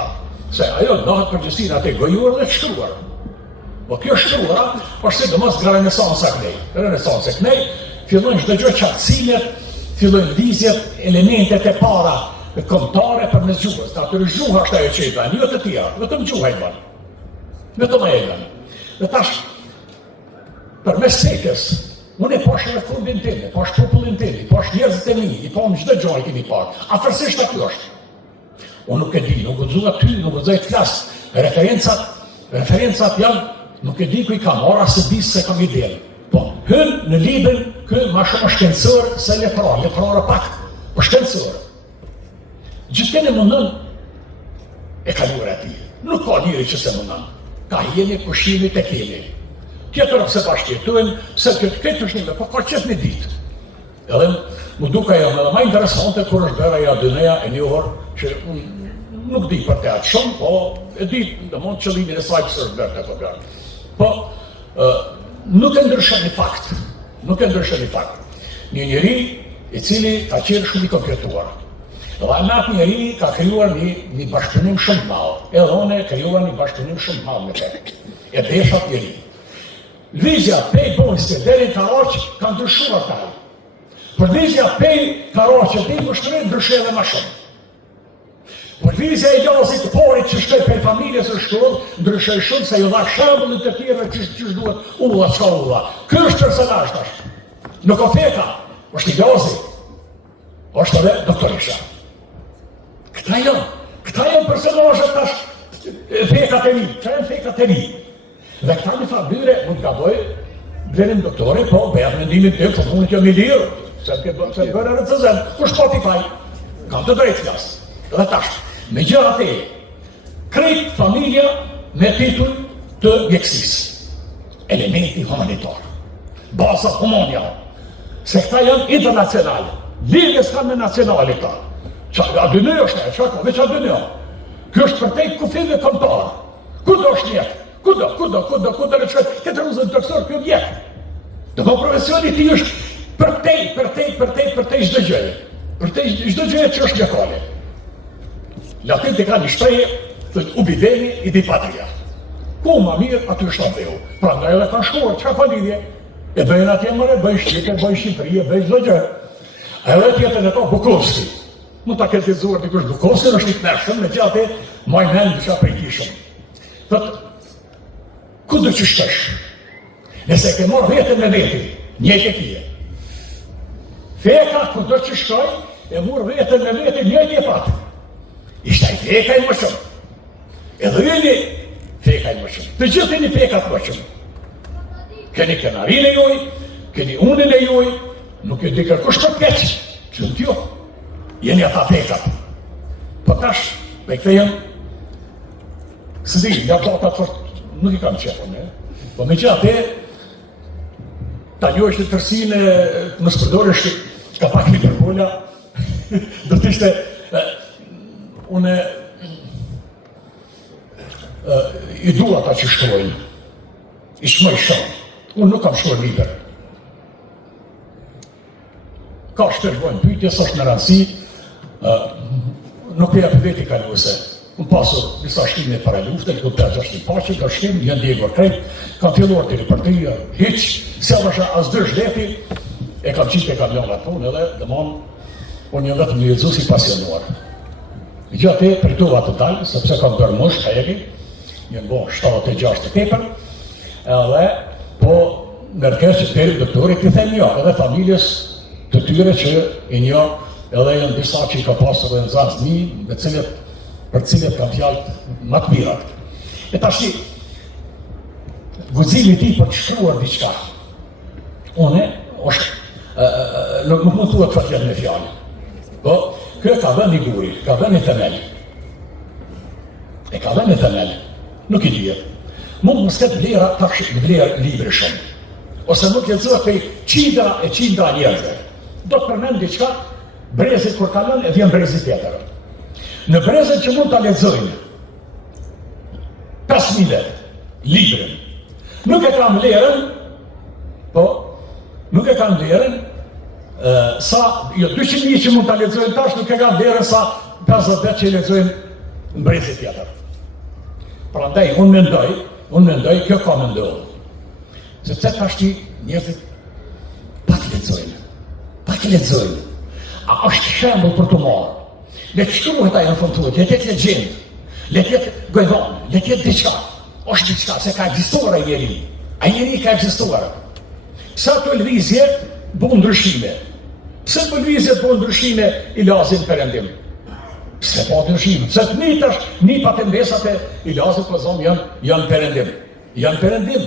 se ajo dohet përgjithësinë atë gojuar dhe të shkruar. Po kjo shkruara është sidomos nga renesansa e këtij. Renesansa e këtij fillojnë çdo gjë çartësimet, fillojnë vizjet, elementet e para kombëtare përmes gjuhës. Atë gjuha është ajo që i bën, jo të tjera, vetëm gjuha i bën. Vetëm ajo i bën. Dhe tash përmes sekës, unë e pash edhe fundin tim, pash popullin tim, pash njerëzit e mi, i pam çdo gjë që kemi parë. Afërsisht aty është. Unë nuk e di, nuk guxova ty, nuk guxoj të flas. Referencat janë, nuk e di ku i kam marrë, se di se kam ide. Po, hyn në librin kë më shumë shkencor se letrare pak, po shkencor. Gjithë në mundon e kaluar aty. Nuk ka njëri që se mundon. Ka jeni pushimit e keni. Tjetër pse bashkëtojnë, se këtë është një, po ka qëtë një ditë. Edhe më duka jo edhe më interesante kur është bërë ajo dyneja e njohur që unë nuk di për te atë shumë, po e di në mund qëllimin e saj pësë është bërë të të bërë. Po, nuk e ndryshon një fakt. Një njeri i cili ka qenë shumë i kompletuar. Dhe atë njeri ka krijuar një bashkëpunim shumë madh. Edhe unë e krijuar një bashkëpunim shumë madh me te. E deshat njeri. Lvizja pej Bonjste deri në Karaç ka ndryshuar taj. Por lvizja pej Karaçit deri në Pushtëri ndryshoi edhe më shumë. Por lvizja e Lazit Porit që shkoi pej familjes së shkollë ndryshoi shumë se ju dha shembull të tjerë që duhet ulla. Ky është personazh tash. Nuk o feka, është i Lazi. Është edhe doktorisha. Këta janë personazhet tash fekat e mi, fekat e mi. Dhe këta një fabyre, mund të gaboj, blenim doktore, po, bëjat mendimin të po mund të jam i lirë, se bërë recenzent, ku Spotify, kam të drejtë flas. Dhe tash, me gjë atë, krejt familja me titull të mjekësisë, elementi humanitar, baza humania, se këta janë internacionale, lidhjes kanë me nacionale këta. A dënë është e, veç a dënë. Kjo është për te kufive kombëtare. Kudo është jetë? Kudo, në qëtë, këtë rruzën të kësor, kjo vjetë. Dhe po profesioni ti është për te çdo gjëje. Për te çdo gjëje që është gjekale. Latin të ka një shpreje, thët ubi deni, i di patria. Ku ma mirë, aty është atë pra nga edhe kanë shkuar, që ka pa lidhje? E bëjnë atje mëre, bëjnë Shqipëri, bëjnë Shqipëri, bëjnë çdo gjë. Edhe tjetër e ka Bukovski. Mund ta kritizuar dikush Bukovski, është i tmerrshëm, me gjatë maj mend disha prej tishëm. Thët, ku do që shpesh? Nëse ke marrë vetën me veti, njëjtë e kije. Feka, ku do që shkoj, e marrë vetën me veti, njëjtë e patë. Ishta i feka i më shumë. Edhe jeni feka i më shumë. Të gjithë jeni fekat më shumë. Keni kenarin e juj, keni unin e juj, nuk e di kërkush të keqë, që në tjo. Jeni ata fekat. Po tash, me këte jam, së di, nga data të nuk i kam qefën, po me që atë, ta një është të tërsinë, më spërdorësht, ka pak një përbolla, do të ishte, une, i dua ta që shkrojnë, i shmoj shumë, unë nuk kam shkruar liber. Ka shpeshbojnë pyetje, është në rëndësi, nuk e japë veti kaluese. Unë pasur disa shtime para luftën, ku të gjashtin paqe, ka shtim, janë djegur krejt, kam filluar të ripartia, hiq, se vësha as dërsh leti, e kam qitë e kamionat tonë edhe, dhe mon, unë një vetëm një lexues i pasionuar. Gjatë e përituva të dalë, sepse kam bërë mosh, ka jemi, një bon 76 të tepër, Edhe, po, nërkes që tëri doktorit i them jo, edhe familjes të tyre që i njo, edhe janë disa që i ka pasur dhe në zasë një, për cilët ka fjallë më të mirat. E tashi, guximi ti për të shkruar diçka, une, nuk mund thua të fatjet me fjallë. Po, kjo ka dhe një guri, ka dhe një themel. E ka dhe një themel, nuk i dhjet. Mund më s'ket vlera, tash vlera libri shumë. Ose nuk lexohet për qindra njerëzve. Do të përmend diçka, brezit kur kalon e vjen brezit tjetër. Në brezet që mund ta lexojnë 5.000 vetë, librin. Nuk e kam vlerën, po, nuk e kam vlerën, sa, jo 200.000 që mund ta lexojnë tash, nuk e kam vlerën sa 50 vetë që i lexojnë në brezit tjetër. Prandaj, unë mendoj, kjo ka më ndodhur. Sepse tash ti njerëzit pak lexojnë. A është shembull për të marrë. Le të shkruhet ajo në fund, le të jetë legjendë, le të jetë gojvan, le të jetë diçka. Është diçka se ka ekzistuar ai njeri. Ai njeri ka ekzistuar. Sa të lëvizje bën ndryshime. Pse po lëvizjet bën ndryshime i lazin perëndim? Pse po ndryshime? Pse të nitash, nipat e mbesat e i lazit po zon janë perëndim. Janë perëndim.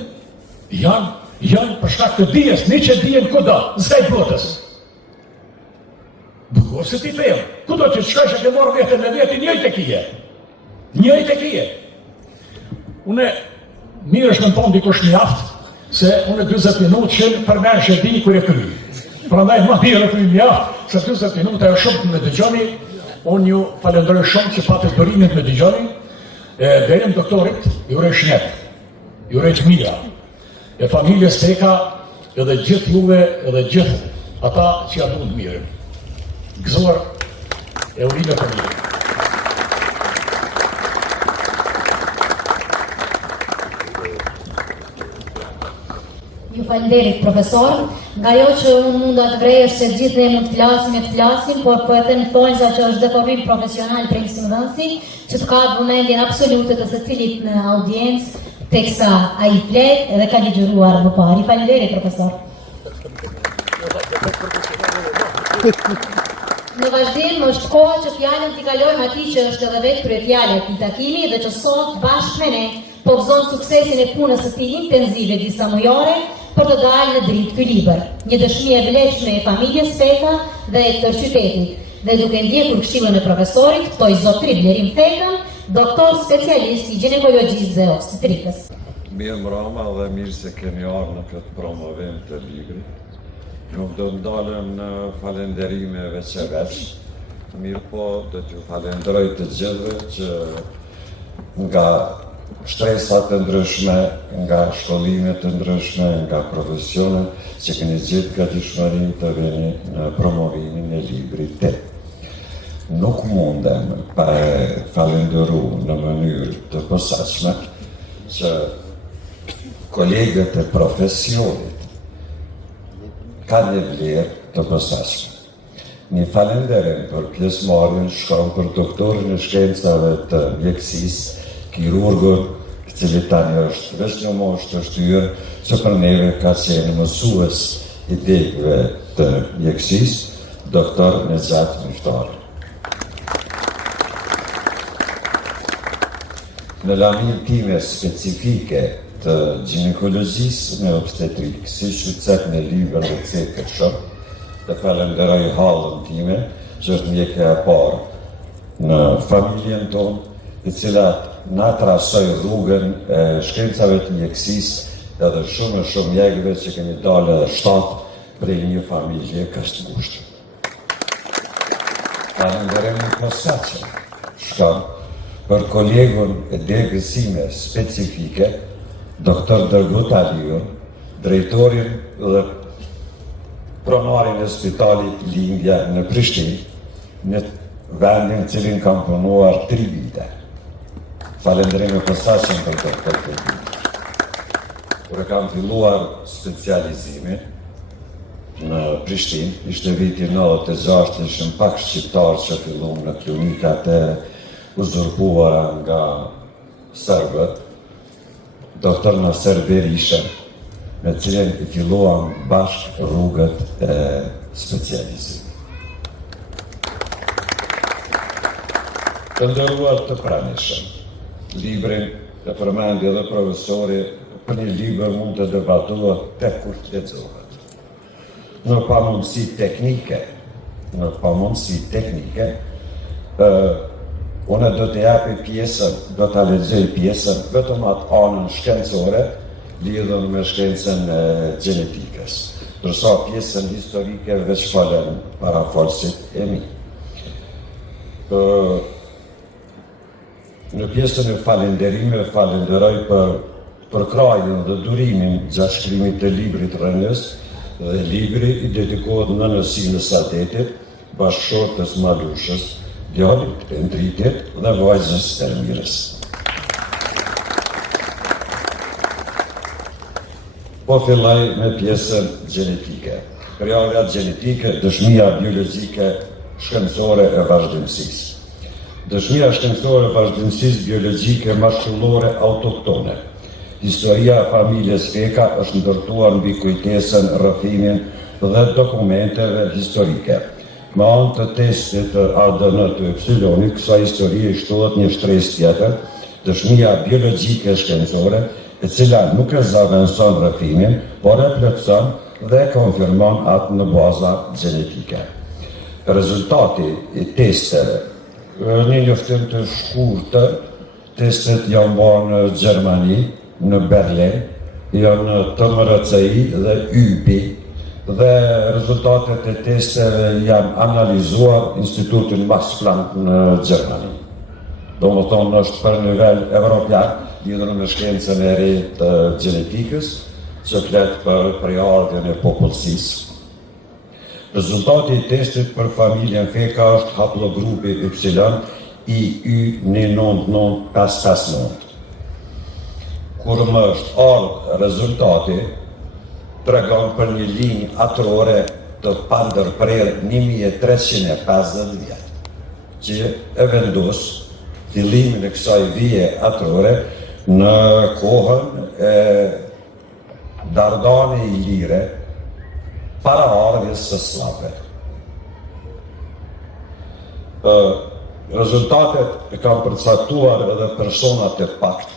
Janë për shkak të dijes, një që dijen kudo, zej botës. Bukur se ti thejmë, ku do që shkaj që ke marrë vetën me vetin, njëjt e kije. Une, mirë është me më tonë dikush mjaftë, se une 20 minutë që përmenë që di kër e kry. Prandaj ma mirë e kry mjaftë, se 20 minutë e shumë të me dëgjoni, unë ju falendroj shumë që patës bërimit me dëgjoni, derim doktorit, ju rej shnetë, ju rej të mira, e familjes teka, edhe gjithë juve, edhe gjithë ata që ja duhet mirë. Gëzuar e urime familje. Ju falenderit, profesor. Nga jo që unë mund të vrejë se gjithë ne mund të flasim, por po e të në thonë sa që është deformim profesional për mësimdhënësi, që të ka vëmendjen absolute të secilit në audiencë, teksa a i flet edhe ka ligjëruar më parë. Ju falenderit, profesor. Në vazhdim është koha që fjallën t'i kalojmë ati që është edhe vetë kryefjale këtij takimi dhe që sot bashkë me ne po gëzon suksesin e punës së tij intenzive disa mujore për të dalë në dritë ky libër. Një dëshmi e vlefshme e familjes Feka dhe e tërë qytetit. Dhe duke ndjekur këshillën e profesorit, ftoj zotëri Blerim Fekën, doktor specialist i ginekologjisë dhe obstetrikës. Mirë mbrëma dhe mirë se keni ardhur në këtë promovim të librit. Nuk do të ndalem në falenderime veç e veç, mirë po do t'ju falenderoj të gjithëve që nga shtresat të ndryshme, nga shkollimet të ndryshme, nga profesionet që keni gjithë gatishmërinë të vini në promovimin e librit të. Nuk mundem pa e falenderu në mënyrë të posaçme që kolegët e profesionit ka një vlerë të posaçme. Një falenderim për pjesëmarrjen shkon për doktorin e shkencave të mjekësisë, kirurgun, i cili tani është veç një moshë të shtyrë, që për neve ka qenë mësues i degëve të mjekësisë, doktor Nezhat Muftari. Në lamin time specifike të ginekologjisë me obstetrikë, si shqycet në libër dhe cekë shumë, të falenderoj hallën time, që është mjekë e parë në familjen tonë, i cila na trasoj rrugën e shkencave të mjekësisë edhe shumë mjekëve që keni dalë edhe 7 prej një familje kësht ngushtë. Falenderojmë posaçëm shkon për kolegun e degësime specifike, Dr. Dërgut Aliun, drejtorin dhe pronarin e spitalit Lindja në Prishtinë, në vendin cilin kam punuar 3 vite. Falenderime posaçëm për këtë vite. Kur e kam filluar specializimin në Prishtinë, ishte viti 96, ishën pak shqiptarë që filluam në klinikat e uzurpuara nga serbët. doktor Naser Berisha, me cilën I filluam bashkë rrugët e specializimit. Të nderuar të pranishëm, librin të përmendi edhe profesori, për një libër mund të debatuat tek kur të lexohet. Në pamundësi teknike, unë do të japi pjesën, do të lexoj pjesën vetëm atë anën shkencore lidhur me shkencën e gjenetikës. Ndërsa pjesën historike veç falen parafolësit e mi. Në pjesën e falenderimeve falenderoj për krajën dhe durimin gjatë shkrimit të librit Rënës, dhe libri I dedikohet nënës Sinës Sadetit, bashkëshortës Malushës, djalit Endritit dhe vajzës Elmirës. Po filloj me pjesën gjenetike. Përjavja gjenetike, dëshmia biologjike shkencore e vazhdimësisë. Dëshmia shkencore e vazhdimësisë biologjike mashkullore autoktone. Historia e familjes Feka është ndërtuar mbi kujtesën, rrëfimin dhe dokumenteve historike. Me anë të testit të ADN të Y, kësaj historie shtohet një shtresë tjetër, dëshmia biologjike shkencore, e cila nuk e zaventon rrëfimin, por e plotson dhe konfirmon atë në baza gjenetike. Rezultati I testeve, një njoftim të shkurtër, testet janë bërë në Gjermani, në Berlin, janë në TMRCI dhe YPI, dhe rezultatet e testeve janë analizuar Institutin Max Planck në Gjermani. Do më thonë është për nivel evropian, lidhur me shkencën e re të gjenetikës, që flet për përjardhjen e popullsisë. Rezultati I testit për familjen Feka është haplogrupi Y IY99559. Kur më është ardhur rezultati, tregon për një linjë atrore të pandërprerë 1350 vjet, që e vendos fillimin e kësaj vije atrore në kohën e Dardane Ilire, para ardhjes së slave. Rezultatet e kanë përcaktuar edhe personat e paktë,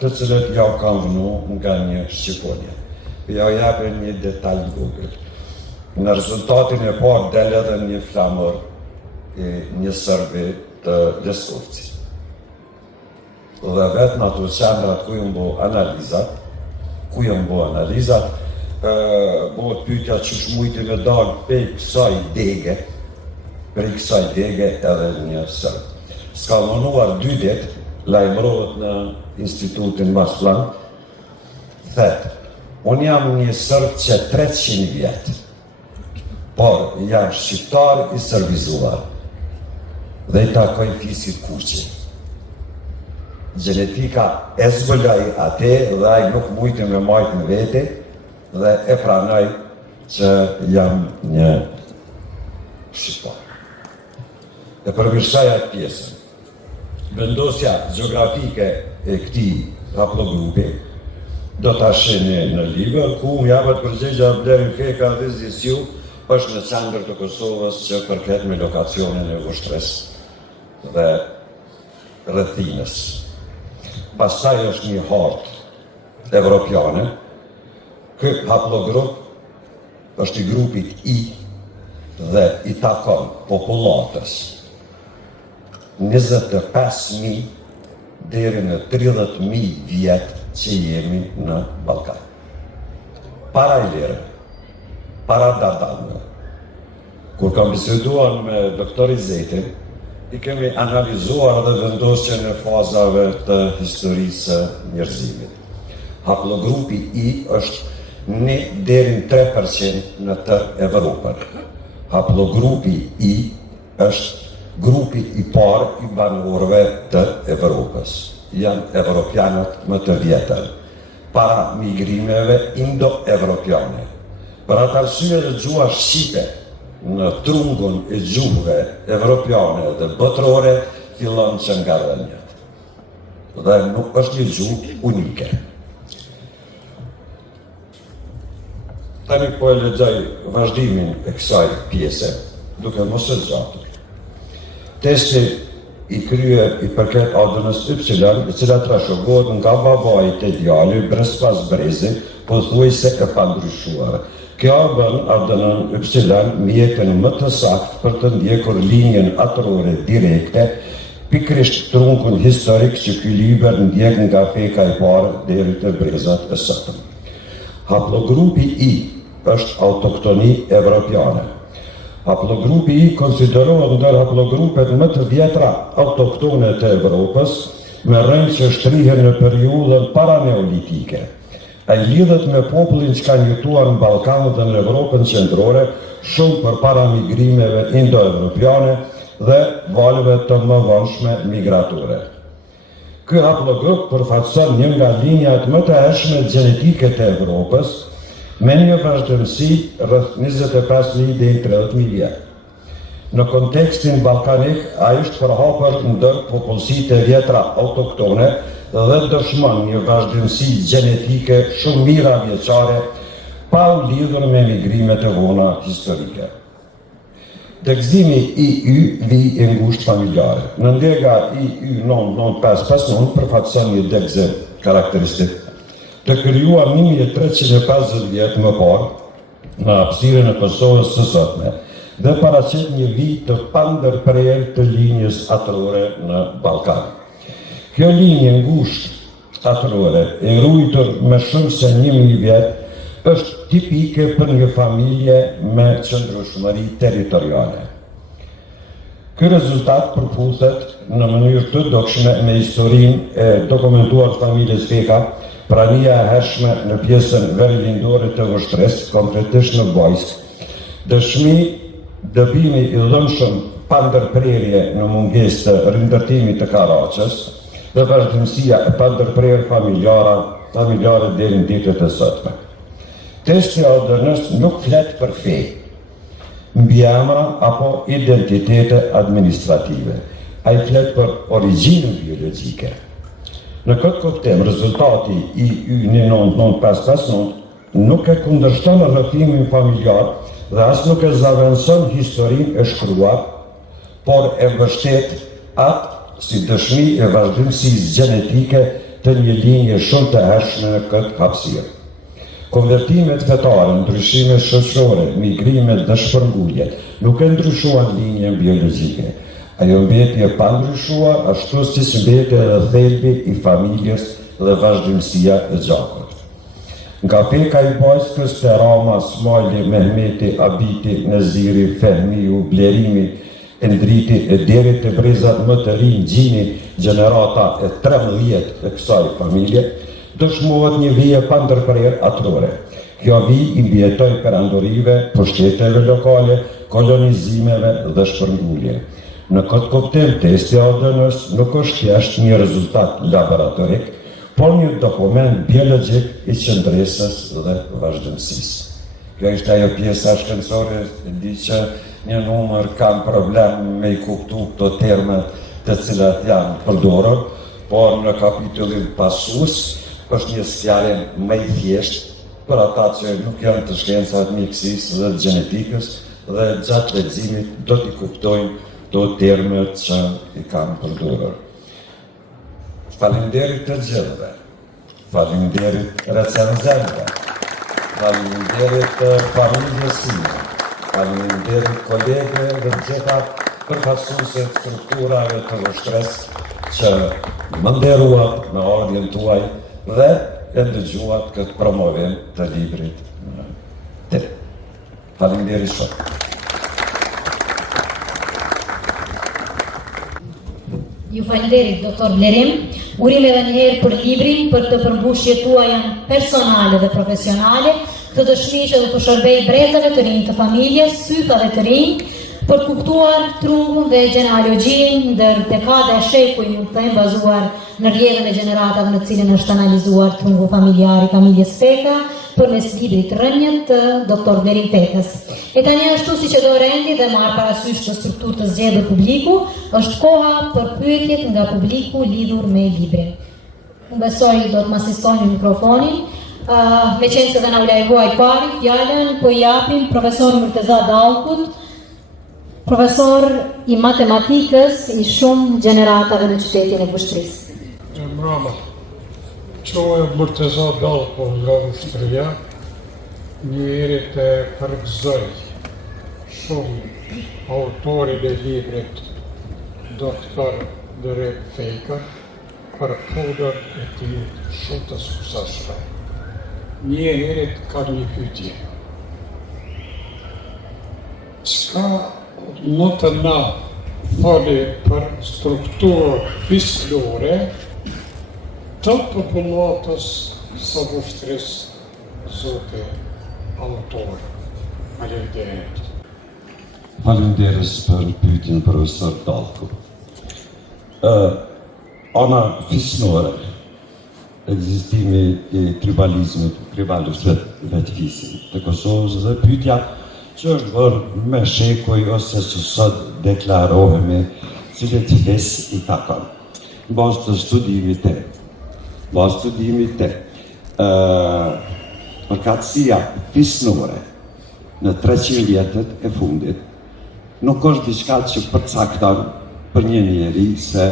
të cilët ja kanë vënu nga një shqiponje. Ja japin një detaj vogël. Në rezultatin e parë del edhe një flamur I një servi të Leskovcit. Dhe vetë në ato qendrat ku janë bo analizat, bëhet pyetja ç'është mujti me dalë prej kësaj dege edhe një serv. S'ka vonuar 2 ditë, lajmërohet në Institutin Max Planck, thetë, unë jam një serb që 300 vjetë, por jam shqiptar I servizuar, dhe I takoj fisit Kuqi. Gjenetika e zbëlloj atë dhe ai nuk mujti me majtë në vete, dhe e pranoj që jam një shqiptar. E përmirësoj atë pjesën. Vendosja geografike e këtij haplogrupi do ta shihni në libër, ku japet përgjigje Blerin Feka dhe Zisiu është në qendër të Kosovës që përket me lokacionin e ushtrisë dhe rrethinës. Pastaj është një hartë evropiane. Ky haplogrup është I grupit I dhe I takon popullatës 25.000 deri në 30.000 vjet që jemi në Ballkan. Para Ilire, para Dardanëve, kur kam biseduar me doktor Izetin, I kemi analizuar dhe vendosjen e fazave të historisë së njerëzimit. Haplogrupi I është 1 deri në 3% në tërë Evropën. Haplogrupi I është grupi I parë I banorëve të Evropës. Janë evropianët më të vjetër, para migrimeve indo-evropiane. Për atë arsye dhe gjuha shqipe në trungun e gjuhëve evropiane dhe botërore fillon që nga rënjët. dhe nuk është një gjuhë unike. Tani po e lexoj vazhdimin e kësaj pjese, duke mos e zgjatur. Testi i krye i përket adënës Y, e cila trashëgohet nga babait e djalit brezpas brezi, pothuajse e pandryshuar. Kjo bën adënën Y mjetën më të saktë për të ndjekur linjën atrore direkte, pikërisht trunkun historik që ky libër ndjek nga peka e parë deri te brezat e sotëm. Haplogrupi I është autoktoni evropiane. Haplogrupi I konsiderohet ndër haplogrupet më të vjetra autoktone të Evropës, me rënë që shtrihen në periudhën paraneolitike. Ai lidhet me popullin që kanë jetuar në Ballkan dhe në Evropën qendrore shumë përpara migrimeve indo-evropiane dhe valëve të mëvonshme migratore. Ky haplogrup përfaqëson një nga linjat më të hershme gjenetike të Evropës, me një vazhdimsi rreth 25.000 deri 30.000 vjet. Në kontekstin ballkanik, ai është përhapur ndër popullsitë e vjetra autoktone dhe dëshmon një vazhdimsi gjenetike shumë mijëravjeçare, pa u lidhur me migrimet e vona historike. Degëzimi IY vi e ngushtë familjare. Në ndega IY 9559 përfaqëson një degëzim karakteristik të krijuar 1350 vjet më parë në hapësirën e Kosovës së sotme dhe paraqit një vit të pandërprerë të linjës atrore në Ballkan. Kjo linjë ngushtë atrore e ruajtur me shumë se 1000 vjet është tipike për një familje me qëndrueshmëri territoriale. Ky rezultat përputhet në mënyrë të dobishme me historinë e dokumentuar të familjes Feka, prania e hershme në pjesën verigjindore të Vështres, konkretisht në Bojsk, dëbimi i dhëmshëm pa ndërprerje në mungesë të rindërtimit të Karaqës dhe vazhdimësia e pa ndërprerje familjare deri në ditët e sotme. Testi i ADN-s nuk flet për fe, mbiemra apo identitete administrative. Ai flet për origjinën biologjike. Në këtë kuptim, rezultati i Y9959 nuk e kundërshton rrëfimin familjar dhe as nuk e zaventson historinë e shkruar, por e mbështet atë si dëshmi e vazhdimësisë gjenetike të një linje shumë të hershme në këtë hapësirë. Konvertimet fetare, ndryshimet shoqërore, migrimet dhe shpërnguljet nuk e ndryshuan linjën biologjike. Ajo mbeti e pandryshuar, ashtu siç mbeti edhe thelbi i familjes dhe vazhdimësia e gjakut. Nga Peka i Bojskës te Rama, Smajli, Mehmeti, Abiti, Neziri, Fehmiu, Blerimi, Endriti e deri te brezat më të rinj Gjini, gjenerata e 13 e kësaj familje, dëshmohet një vije pa ndërprerje atrore. Kjo vijë i mbijetoi perandorive, pushteteve lokale, kolonizimeve dhe shpërngulje. Në këtë kuptim, testi i ADN-s nuk është thjesht një rezultat laboratorik, por një dokument biologjik i qëndresës dhe vazhdimësisë. Kjo është ajo pjesa shkencore, di që një numër kanë problem me i kuptu këto terme të cilat janë përdorur, por në kapitullin pasues është një sqarim më i thjeshtë për ata që nuk janë të shkencat mjekësisë dhe gjenetikës dhe gjatë leximit do t'i kuptojnë këto terme që i kanë përdorur. Faleminderit të gjithëve, faleminderit recenzentëve, faleminderit familjes time, faleminderit kolegëve dhe gjitha përfaqësuese të strukturave të Vështres që më nderuat në ardhjen tuaj dhe e ndëgjuat këtë promovim të librit të. Faleminderit shumë. Ju falenderit, doktor Blerim. Urim edhe njëherë për librin, për të përmbushjet tuaja personale dhe profesionale, të dëshmi që do të shërbej brezave të rinj të familjes, sytave të rinj, për kuptuar trunkun dhe gjenealogjin ndër dekada e shekuj, mund të them, bazuar në rrjedhën e gjeneratave në cilën është analizuar trunku familjar i familjes Feka, përmes librit Rënjët të doktor Blerim Fekës. E tani ashtu si që do rendi dhe marrë parasysh të strukturë të zgjedhur publiku, është koha për pyetjet nga publiku lidhur me librin. Unë besoj do të më asiskojnë mikrofonin. Me qenë se dhe na u larguaj pari, fjallën po i japim profesor Murteza Dallkut, profesor i matematikës i shumë gjeneratave në qytetin e Vushtrisë. Mrama, qohë Murteza Dallku nga Vushtria, njerit e përgëzoj shumë autorin e librit Doktor Blerem Fejka për punën e tij shumë të suksesshme. Njerit ka një pyetje. Çka në të na fali për strukturë fiskalore të popullatës së Vushtrisë, zote autor? Faleminderit. Faleminderit për pyetjen profesor Dallku. Ana fisnore, ekzistimi i tribalizmit, vetë fisin të Kosovës dhe pyetja që është bërë me shekuj ose që sot deklarohemi cilët fis i takon. Në bazë të studimit të përkatësia fisnore në 300 vjetët e fundit nuk është diçka që përcakton për një njeri se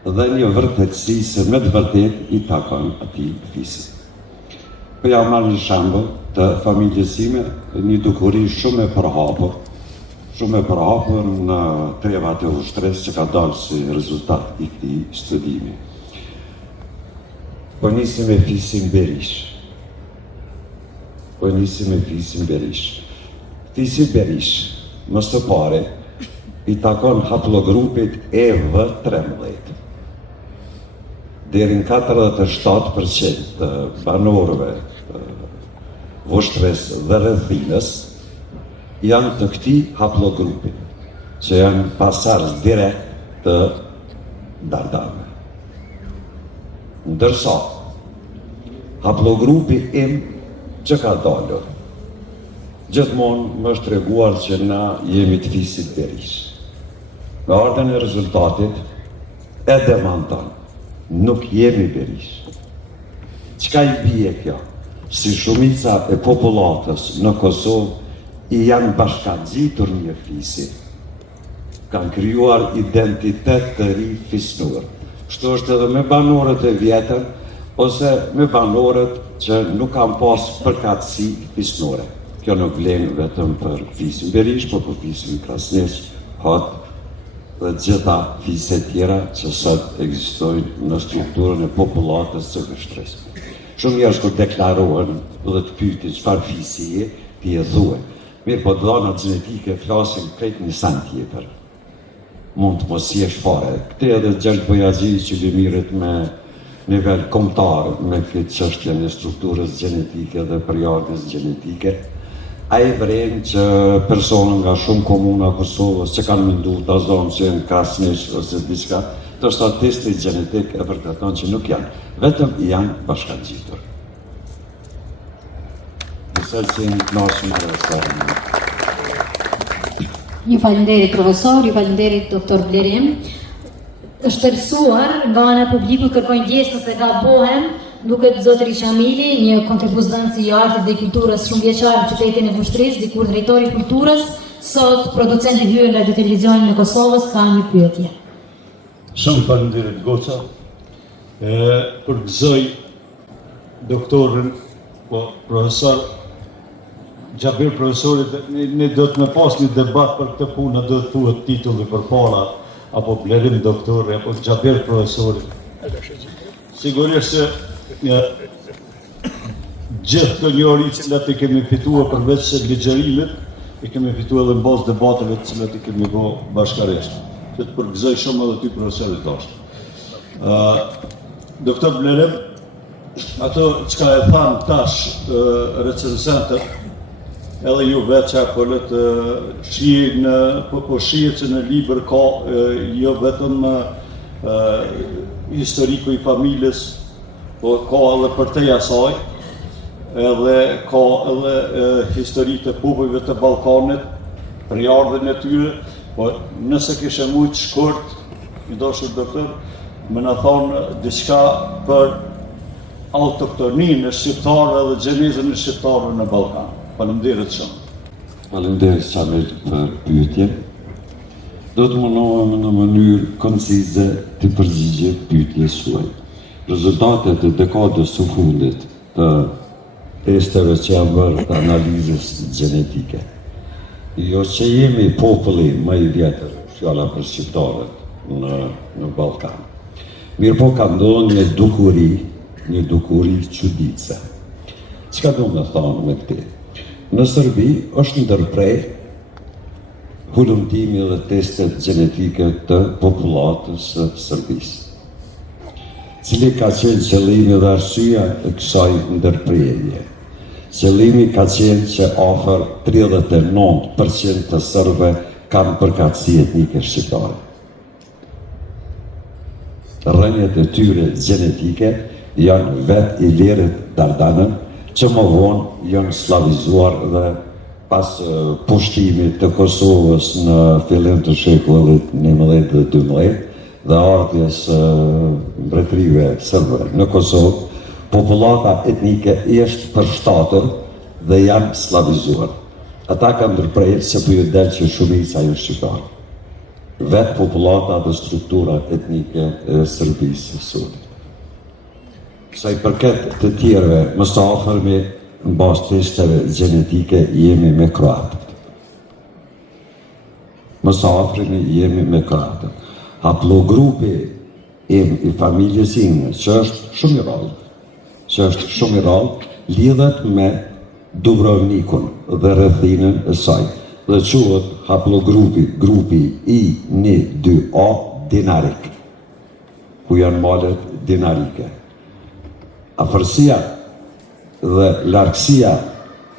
dhe një vërtetësi se me të vërtet i takon atij fisit. Po ja marrë një shembull të familjes time, një dukuri shumë e përhapur në trevat e Vushtrisë që ka dalë si rezultat i këtij studimi. Po nisim me fisin Berish. Fisi Berish, më së pari, i takon haplogrupit EV13. Deri në 47% të banorëve Vushtrisë dhe rrethinës janë të këtij haplogrupi, që janë pasardhës direkt të Dardane. Ndërsa haplogrupi im që ka dalur, gjithmonë më është treguar që na jemi të fisit Berish. Me ardhen e rezultatit e demanton. Nuk jemi Berish. Çka i bie kjo? Si shumica e popullatës në Kosovë i janë bashkangjitur një fisi, kanë krijuar identitet të ri fisnor. Kështu është edhe me banorët e vjetër, ose me banorët që nuk kanë pas përkatësi fisnore. Kjo nuk vlen vetëm për fisin Berish, por për fisin Krasniq, Hot, dhe gjitha fiset tjera që sot ekzistojnë në strukturën e popullatës së Vushtrisë. Shumë njerëz kur deklarohen dhe të pyetin çfarë fisi je, ti e thuaj. Mirë, po dhënat gjenetike flasin krejt një san tjetër. Mund të mos jesh fare. Këtë edhe Gjergj Bojaxhi që lëmiret me nivel kombëtar me këtë çështje në strukturës gjenetike dhe përjardhjes gjenetike. Ai vren që persona nga shumë komuna Kosovës që kanë menduar ta zonë që në Krasniq ose diçka, të statisti gjenetik e vërteton që nuk janë, vetëm janë bashkangjitur. Ju falenderit profesor, ju falenderit doktor Blerem. Është tërësuar nga ana e publikut, kërkojnë ndjesë nëse gabohem. Duket zotëri Shamili, një kontributant i artit dhe kulturës shumë vjeçar në qytetin e Vushtrisë, dikur drejtori i kulturës, sot producenti i hyrë nga televizionin në Kosovës, ka një pyetje. Shumë faleminderit goca. Përgëzoj doktorin, profesor Xhabir profesorit, ne do të me pas një debat për këtë punë, do të thuhet titulli përpara, apo Blerem doktori, apo Xhabir profesorit. Sigurisht se gjithë të njëri cilat i kemi fituar përveç se ligjerimit, i kemi fituar edhe në bazë debateve cilat i kemi bo bashkarisht. Që të përgëzoj shumë edhe ty profesorit ashtë. Doktor Blerem, ato çka e thanë tash recensentët, edhe ju vetë që akollet shihet që në libër ka jo vetëm historiku i familjes, po ka edhe përteja saj, edhe ka edhe historitë e popujve të Ballkanit, përjardhjen e tyre, po nëse kishe mujt shkurt, i dashur doktor, më na thonë diçka për autoktoninë e shqiptarëve dhe gjenezën e shqiptarëve në Ballkan. Faleminderit shumë. Faleminderit Samir për pyetjen. Do të mundohem në mënyrë koncize të përgjigjej pyetjes suaj. Rezultatet e dekadës së fundit të testeve që janë bërë të analizës gjenetike. Jo që jemi populli më i vjetër, fjala për shqiptarët në Ballkan. Mirë po ka ndodhur një dukuri çuditëse. Çka do të thonë me këtë? Në Serbi është ndërprej hulumtimi dhe testet gjenetike të popullatës së Serbisë. Cili ka qenë qëllimi dhe arsyeja e kësaj ndërprerje? Qëllimi ka qenë që afër 39% të serbëve kanë përkatësi etnike shqiptare. Rrënjët e tyre gjenetike janë vetë Ilirit Dardanën, që më vonë janë slavizuar dhe pas pushtimit të Kosovës në fillim të shekullit 19 dhe 12 dhe ardhjes mbretërive serbe në Kosovë, popullata etnike është përshtatur dhe janë slavizuar. Ata kanë ndërprerë se po ju del që shumica janë shqiptarë. Vetë popullata dhe struktura etnike e Serbisë së Sudit. Sa i përket të tjerëve, më së afërmi në bazë testeve gjenetike jemi me kroatët. Më së afërmi jemi me kroatët. Haplogrupi i familjes ime, që është shumë i rrallë, lidhet me Dubrovnikun dhe rrethinën e saj. Dhe quhet haplogrupi I1-2A dinarik, ku janë malet dinarike. Afërsia dhe largësia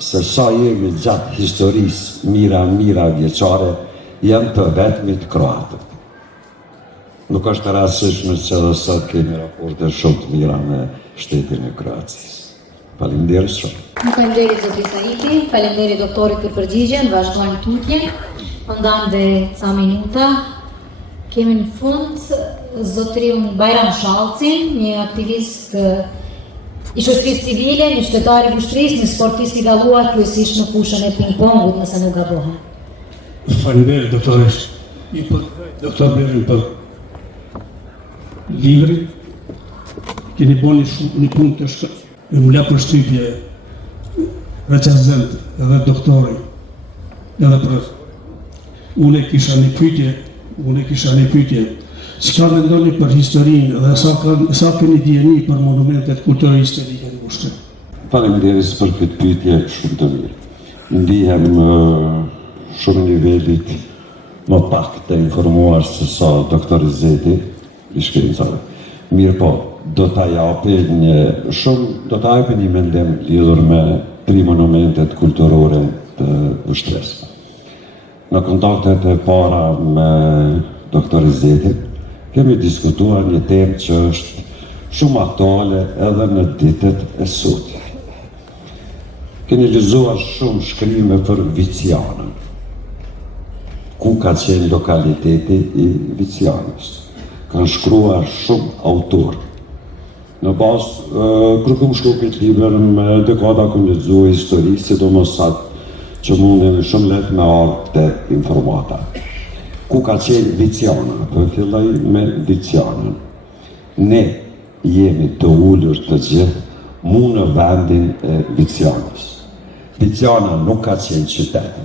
se sa jemi gjatë historisë mira vjeçare janë të vetmit kroatët. Nuk është rastësishme që edhe sot kemi raporte shumë të mira me shtetin e Kroacisë. Faleminderit shumë. Faleminderit zotri Sariti, faleminderit doktorit për përgjigjen, vazhdojmë tutje. Ndan dhe ca minuta. Kemi në fund zotrin Bajram Shallcin, një aktivist i shoqërisë civile, një qytetar i ushtrisë, një sportist i dalluar kryesisht në fushën e ping-pongut, nëse nuk gabohem. Faleminderit doktoresh. I doktor Berin për librin. Keni bën një punë të shkëlqyer. Më la përshtypje recenzent edhe doktori edhe për unë kisha një pyetje çka mendoni për historinë dhe sa keni dijeni për monumentet kulturore historike në ushtri? Faleminderit për këtë pyetje shumë të mirë. Ndihem shumë nivelit më pak të informuar se sa doktori Zeti i shkencave. Mirë po, do ta japin një mendim lidhur me 3 monumentet kulturore të ushtrisë. Në kontaktet e para me doktorin Zeti, kemi diskutuar një temë që është shumë aktuale edhe në ditët e sotme. Keni lexuar shumë shkrime për Vicianën. Ku ka qenë lokaliteti i Vicianës? Kanë shkruar shumë autorë. Në bazë, kur kam shkruar këtë libër me dekada kam lexuar histori, sidomos atë që mundem shumë lehtë me ardhë të informata. Ku ka qenë Viciana? Po filloj me Vicianën. Ne jemi të ulur të gjithë mu në vendin e Vicianës. Viciana nuk ka qenë qytet.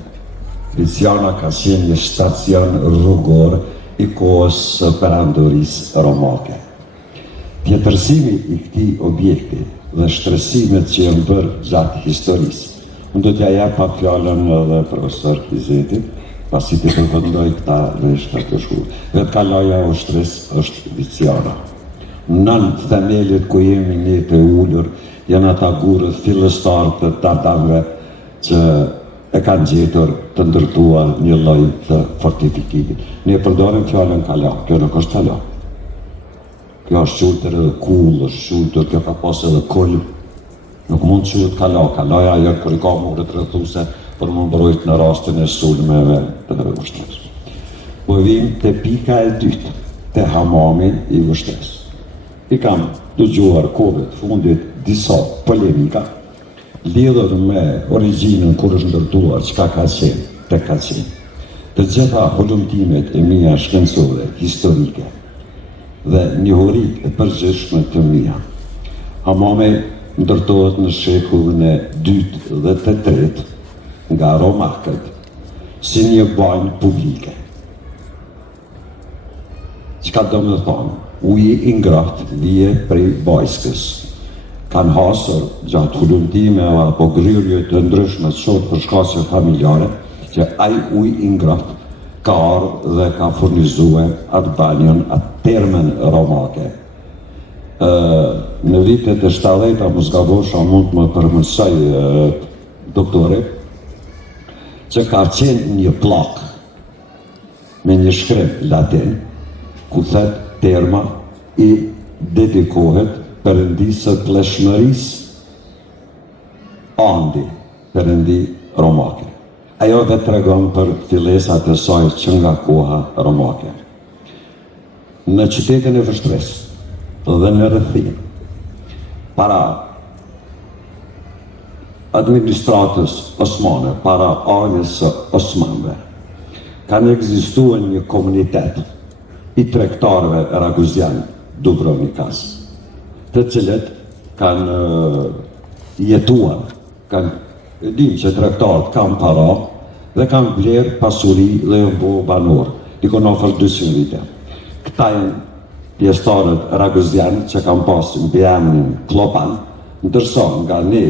Viciana ka qenë një stacion rrugor i kohës së perandorisë romake. Tjetërsimi i këtij objekti dhe shtresimet që janë bërë gjatë historisë. Unë do t'ja jap pa fjalën edhe profesor Kizetit, pasi të përfundoj këta veshka të shkuar. Vetë kaloja e ushtrisë është Viciana. Nën themelit ku jemi ne të ulur, janë ata gurët fillestar të Dardanëve që e kanë gjetur të ndërtuar një lloj të fortifikimit. Ne përdorim fjalën kala, kjo nuk është kala. Kjo është qultër edhe kull, është qultër, kjo ka pas edhe koll. Nuk mund të quhet kala, kalaja ajo kur i ka muret rrethuese për më mbrojt në rastin e sulmeve të ushtrisë. Po vim te pika e dytë. te hamami I Vështres. I kam dëgjuar kohëve të fundit disa polemika lidhur me origjinën kur është ndërtuar, çka ka qenë, tek ka qenë. Të gjitha hulumtimet e mia shkencore, historike dhe njohuritë e përgjithshme të mia. Hamami ndërtohet në shekullin e 2 dhe të 3 nga romakët si një banjë publike. Çka do me thonë? Uji I ngratë vije prej bajskës. Kanë hasur gjatë hulumtimeve apo gryrje të ndryshme qoftë për shkaqe familjare, që ai ujë I ngratë ka ardhur dhe ka furnizuar atë banjën, atë termen romake. Në vitet e 70-ta, mos gabosha, mund të më përmësoj doktore, që ka qenë një plak me një shkrim latin, ku thet terma I dedikohet perëndisë të leshmërisë Andi, perëndi romake. Ajo dhe tregon për fillesat e saj që nga koha romake. Në qytetin e Vështres dhe në rrethim, para administratës osmane, para ardhjes së osmanëve, kanë ekzistuar një komunitet I tregtarëve raguzian Dubrovnikas, të cilët kanë jetuar, kanë dim që tregtarët kanë para dhe kanë blerë pasuri dhe janë bo banor, dikon afër 200 vite. Këta janë pjesëtarët raguzian që kanë pasur mbi emrin Klopan, ndërsa nga ne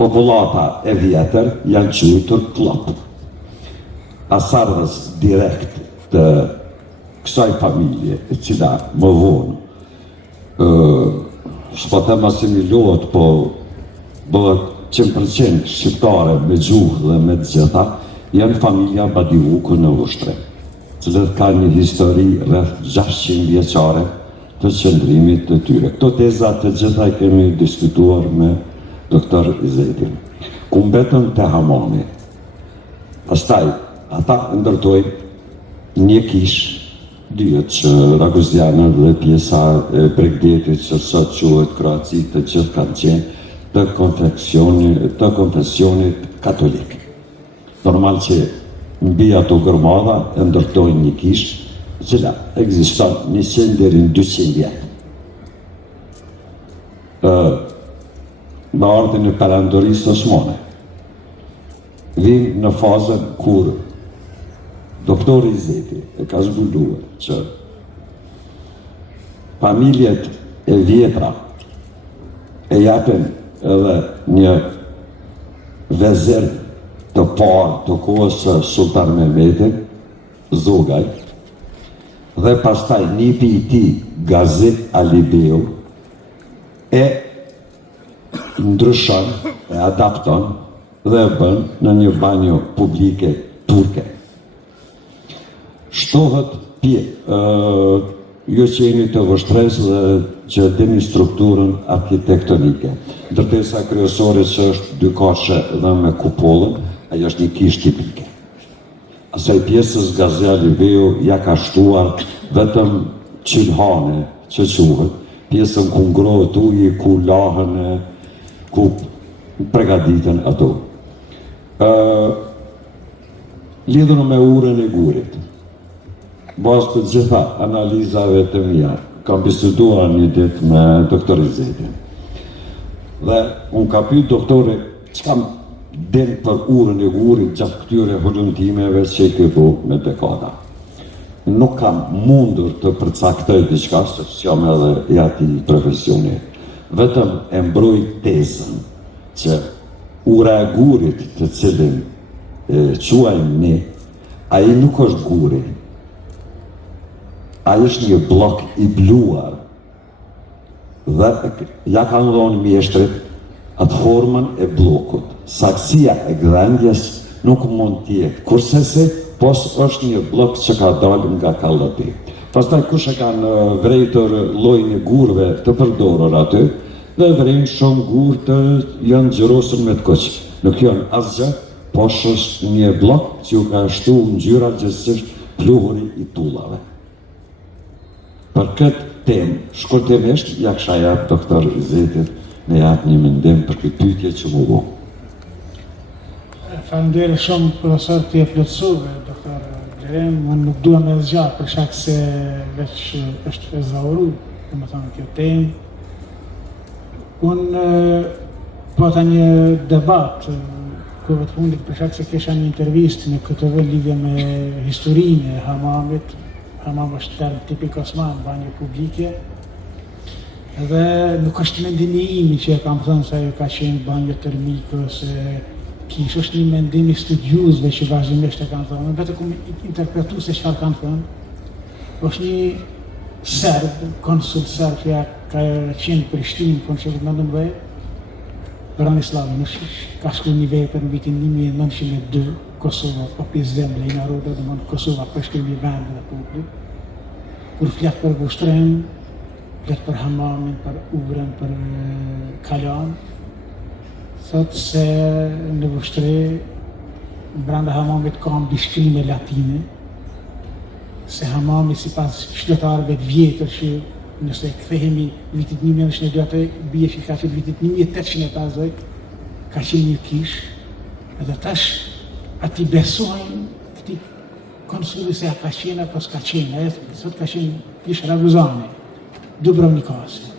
popullata e vjetër janë quajtur Klop. Asardhës direkt të kësaj familje, e cila më vonë s'po them asimilohet, po bëhet 100% shqiptare me gjuhë dhe me të gjitha, janë familja Badiuku në Vushtre, cilët ka një histori rreth 600 vjeçare të qëndrimit të tyre. Këto teza të gjitha I kemi diskutuar me doktor Izetin. Ku mbetëm te hamami. Pastaj, ata ndërtojnë një kish, dyhet që raguzianët dhe pjesa e Bregdetit që sot quhet Kroaci të gjithë kanë qenë të konfesionit katolik. Normal që mbi ato gërmada e ndërtojnë një kish, cila ekziston 100 deri në 200 vjet. Në ardhin e perandorisë osmane. Vim në fazën kur doktori Izeti e ka zbuluar që familjet e vjetra e japin edhe një vezir të parë të kohës së Sultan Mehmetit, Zogaj, dhe pastaj nipi I tij Gazit Alibeu e ndryshon, e adapton dhe e bën në një banjo publike turke. Shtohet ju që jeni të Vështres dhe që dini strukturën arkitektonike. Ndërtesa kryesore që është dykashe dhe me kupollën, ajo është një kish tipike. Asaj pjesës Gazi Alibeu ja ka shtuar vetëm qilhane që quhet, pjesën ku ngrohet uji, ku lahen, ku pregaditen ato. Lidhur me urën e gurit. Bazë të gjitha analizave të mia, kam biseduar një ditë me doktor Izetin. Dhe unë ka pyet doktore, çka den për urën e gurit gjatë këtyre hulumtimeve që I ke bu me dekada. Nuk kam mundur të përcaktoj diçka, sepse jam edhe I atij profesioni. Vetëm e mbroj tezën që ura e gurit të cilin quajmë ne, ai nuk është guri. Ai është një blok I bluar dhe ja kanë dhënë mjeshtrit atë formën e bllokut. Saksia e grandjes nuk mund të jetë kursese, pos është një blok që ka dalë nga kallëti. Pastaj kush e kanë vrejtur llojin e gurëve të përdorur aty, dhe vrejnë shumë gurë të janë gjyrosur me të koq. Nuk janë asgjë, posh është një blok që ju ka shtu ngjyra gjithsesi pluhuri i tullave. Për këtë temë, shkurtimisht, ja kisha jap doktor Zetit me jap një mendim për këtë pyetje që më bo. Faleminderit shumë profesor të e plotësuve, doktor Blerem, unë nuk dua me zgjat për shkak se veç është e zauru, domethënë kjo temë. Unë po ta një debat kohët fundit për shkak se kisha një intervistë në KTV lidhje me historinë e hamamit. Hamam është term tipik osman, banjë publike. Dhe nuk është mendimi imi që e kam thënë se ajo ka qenë banjë termike ose kish, është një mendim i studiuzve që vazhdimisht e kanë thënë. Vetë ku interpretu se çfarë kanë thënë. Është një serb, konsul serb që ka qenë Prishtinë në shekullit 19, Branislav Nušić, ka shkruar një vepër në vitin 1902, Kosova, popri zemre i naroda, domethënë Kosova përshkrimi vend dhe populli. Kur flet për Vushtrem, flet për hamamin, për urën, për kalan, thot se në Vushtre, brenda hamamit ka shkrime latine, se hamami sipas qytetarëve të vjetër që nëse kthehemi vitit 1902, bie që ka qenë vitit 1850, ka qenë një kish, edhe tash ati besojnë këti konsuli se ka qenë apo s'ka qenë, sot ka qenë kish Raguzani, Dubrovnikasi.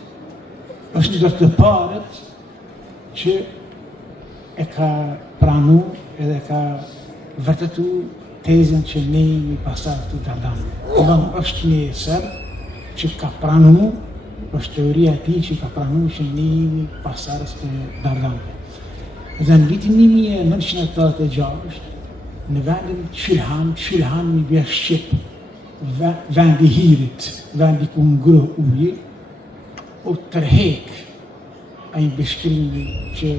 Është një të parët që e ka pranu edhe ka vërtetu tezën që ne jemi pasar të Dardanëve. Domethënë është një serb që ka pranu, është teoria e tij që ka pranu që ne jemi pasarës të Dardanëve. Dhe në vitin 1986, në vendin Qylhan një bje Shqip, vendi hirit, vendi ku ngrëh uji, u tërhek ai bishkrimi që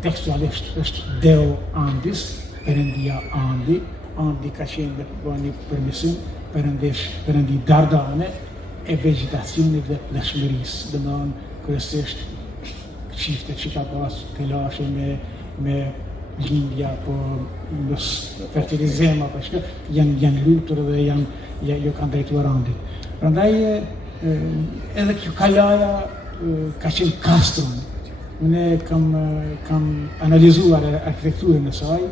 tekstualisht është Deo Andis, Perëndia Andi, Andi ka qenë dhe bëni përmesim, Perëndi Dardane, e vegetacionit dhe lëshmërisë, domethënë kryesisht çifte që ka pas telashe me lindja apo fertilizim apo çka janë lutur dhe jo kanë drejtuar Andit. Prandaj edhe kjo kalaja ka qenë Kastron. Unë kam analizuar arkitekturën e saj.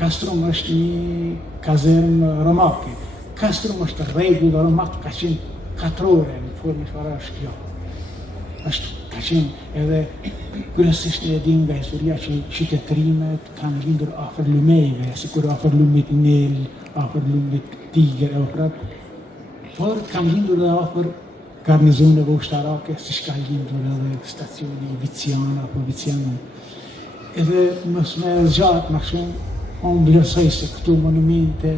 Kastrum është një kazermë romake. Kastrum është rregull romak, ka qenë katrore në formë çfarë është kjo. Ka qenë edhe kryesisht e dim nga historia që qytetrimet kanë lindur afër lumejve, sikur afër lumit Nil, afër lumit Tiger e Ofrat, por kanë lindur edhe afër garnizoneve ushtarake, siç ka lindur edhe stacioni Viciana apo Viciana. Edhe mos më zgjat më shumë, unë vlerësoj se këto monumente,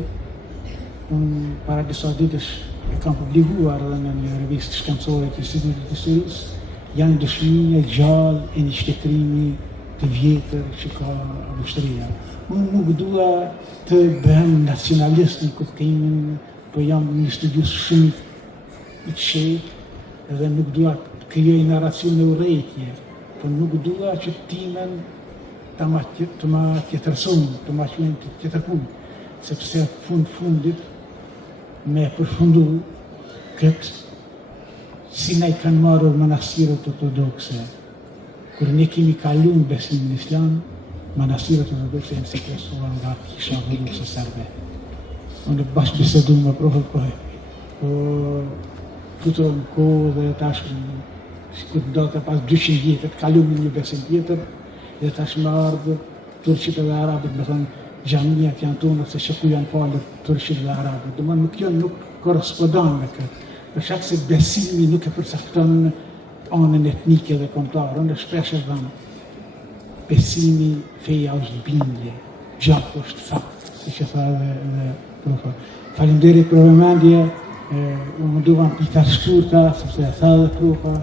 unë para disa ditësh e kam publikuar edhe në një revistë shkencore të Institutit të Historisë, janë dëshmi e gjallë e një shtetrimi të vjetër që ka Vushtria. Unë nuk dua të bëhem nacionalist në kuptimin, po jam një studius shumë i qetë edhe nuk dua të krijoj narracione urrëtie, po nuk dua që timen të ma tjetërson, të ma qenë të tjetërpun, sepse fundit me përfundu këtë si ne kanë marrur manastirët ortodokse. Kur ne kemi kaluar besimin islam, manastirët ortodokse janë sekretuar nga kisha ortodokse serbe. Unë bashkë bisedu me profet po këto në kohë dhe tash sikur do të pas 200 vjetë të kaluar një besim tjetër, dhe tash më ardhë turqit dhe arabët, me thënë xhamiat janë tonë se që ku janë falur turqit dhe arabët. Domethënë nuk korrespondon me këtë. Për shkak se besimi nuk e përcakton anën etnike dhe kombëtare, unë shpesh e them. Besimi, feja është bindje, gjaku është fakt, siç e tha edhe profa. Faleminderit për vëmendje, unë duam pika shkurta, sepse e tha edhe profa,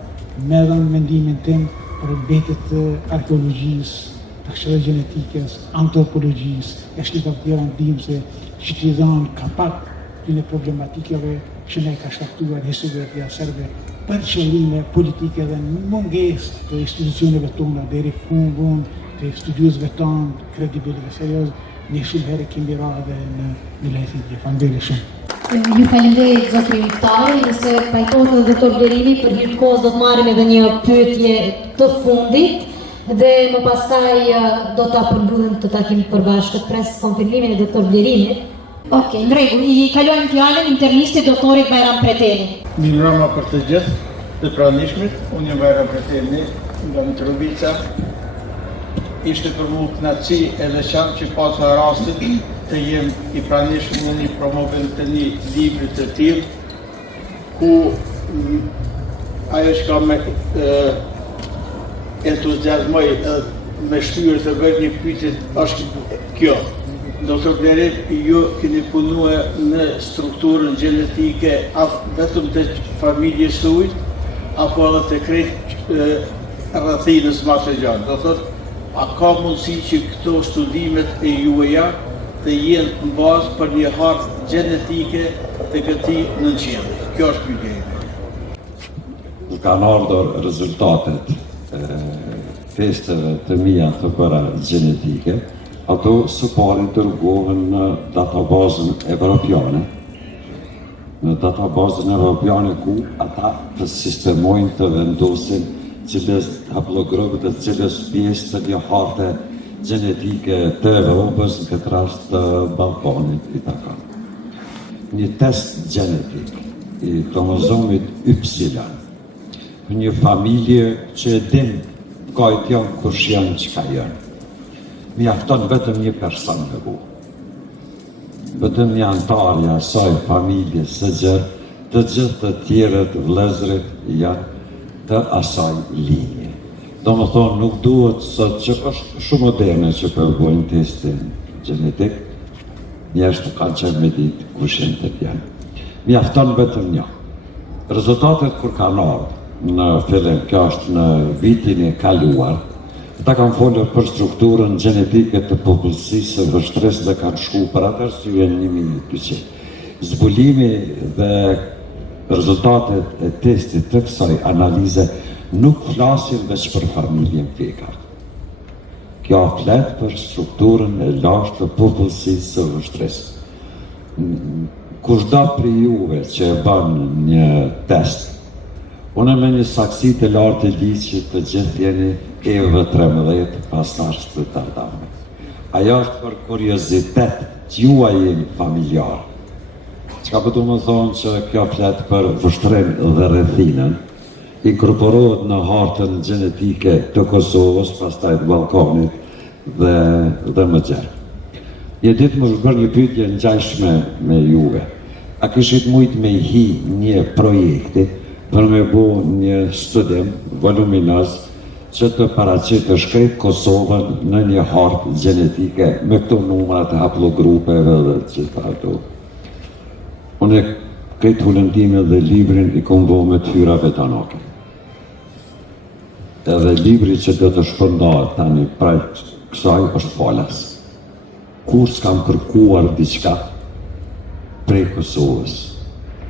me dhënë mendimin tim për mbetet të arkeologjisë, të këshillë gjenetikës, antropologjisë, e shtypa të tjera ndim se që t'i dhanë kapak të problematikeve që ne ka shkaktuar historia serbe për qëllime politike dhe në mungesë të institucioneve tona deri fundon, të studiosve tonë kredibil dhe serioz, një shumë herë kemi ra edhe në Milajthidje. Faleminderit shumë. Ju falenderoj zotri Miftari, se pajtohet edhe doktor Blerimi, për hir të kohës do të marrim edhe një pyetje të fundit dhe më pastaj do ta përmbyllim të takimin përbashkët. Pres konfirmimin e doktor Blerimit. Okej, në rregull, i kalojmë fjalën internistit doktorit Bajram Preteli. Mirëmbrëma për të gjithë të pranishmit, unë jam Bajram Preteli nga Mitrovica. Ishte për mu kënaqësi edhe qanë që pata rastin të jem i pranishëm në një promovim të një libri të tillë, ku ajo që ka me entuziazmoj me shtyrë të bëjmë një pyetje është kjo. Doktor Blerim, ju keni punue në strukturën gjenetike vetëm të familjes tuaj, apo edhe të krejt rrethinës më së gjatë. Do thotë, a ka mundësi që këto studimet e juaja të jenë në bazë për një hartë gjenetike të këtij nënqilli? Kjo është pyetja. Kanë ardhur rezultatet testeve të mia të bëra gjenetike. Ato së pari dërgohen në databazën evropiane. Në databazën evropiane ku ata të sistemojnë të vendosin cilës haplogrupët e cilës pjesë të një harte gjenetike të Evropës, në këtë rast të Ballkanit i takon. Një test gjenetik i kromozomit Y, një familje që e din kajt janë, kush janë, çka janë. Mjafton vetëm një person me bu. Vetëm një antarja asaj familje së gjërë, të gjithë të tjerët vëllezërit janë të asaj linje. Do më thonë, nuk duhet sot që është shumë moderne që përbojnë testin gjenetik, njerëzit kanë qenë me ditë kush janë të janë. Mjafton vetëm një. Rezultatet kur kanë ardhur në fillim, kjo është në vitin e kaluar, ata kanë folur për strukturën gjenetike të popullsisë së vështresë dhe kanë shku për atë arsye 1200. Zbulimi dhe rezultatet e testit të kësaj analize nuk flasin veç për familjen Fekart. Kjo flet për strukturën e lashtë të popullsisë së vështresë. Kushdo prej juve që e bën një test, unë me një saksi të lartë të di që të gjithë jeni EV13 pasardhës të tardame. Ajo është për kuriozitet që juaj jeni familjarë. Çka po do të thonë që kjo flet për vështrim dhe rrethinën, inkorporohet në hartën gjenetike të Kosovës, pastaj të Ballkanit dhe më gjerë. Një ditë më bërë një pyetje ngjashme me juve. A kishit mujt me hi një projekti për me bo një studim voluminoz që të paraqitë shkrejt Kosovën në një hartë gjenetike me këto numrat e haplogrupeve dhe gjitha ato. Unë këtë hulëndime dhe librin i kom bo me të hyra vetanake. Edhe libri që do të shpërndahet tani prej kësaj është falas. Kur s'kam kërkuar diçka prej Kosovës,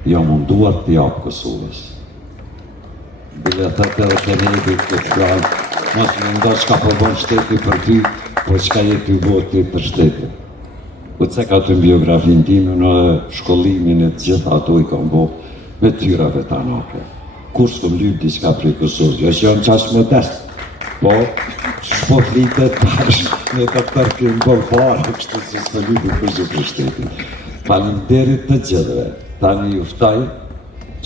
jo munduar të japë Kosovës. Bile thëtë edhe të nebi këtë fjallë, mos me ndosh ka përbon shteti për ty, po qka jetë i bo ty për shteti. Po të ka të në biografin time në shkollimin e të gjitha ato i kam bo me tyra vetanake. Kur s'kom lyp diçka prej Kosovës, jo që janë qash me test, po shpo flitet tash me të përkim bërë farë, kështu që s'të lypi kërgjë për shtetin. Faleminderit të gjithëve, tani juftaj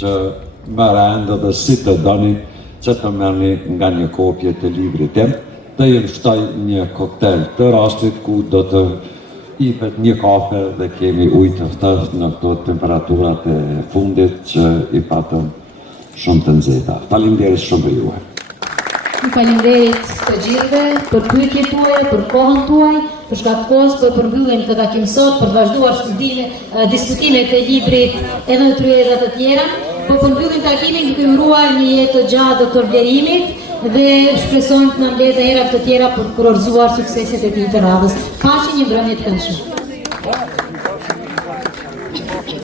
që më rëndë dhe si të doni që të merrni nga një kopje të librit tim, dhe ju ftaj një koktel të rastit ku do të ipet një kafe dhe kemi ujë të ftoftë në këto temperaturat e fundit që i patëm shumë të nxehta. Faleminderit shumë për juve. Faleminderit të gjithëve për pyetjet tuaja, për kohën tuaj, për shkak të kohës për përmbyllim këtë takim sot, për të vazhduar diskutimet e librit edhe në tryeza të tjera. Po përmbyllim takimin duke uruar një jetë të gjatë doktor Blerimit dhe shpresojmë të na mbledhë era të tjera për të kurorzuar sukseset e tij të radhës. Paqë, një mbrëmje të këndshme.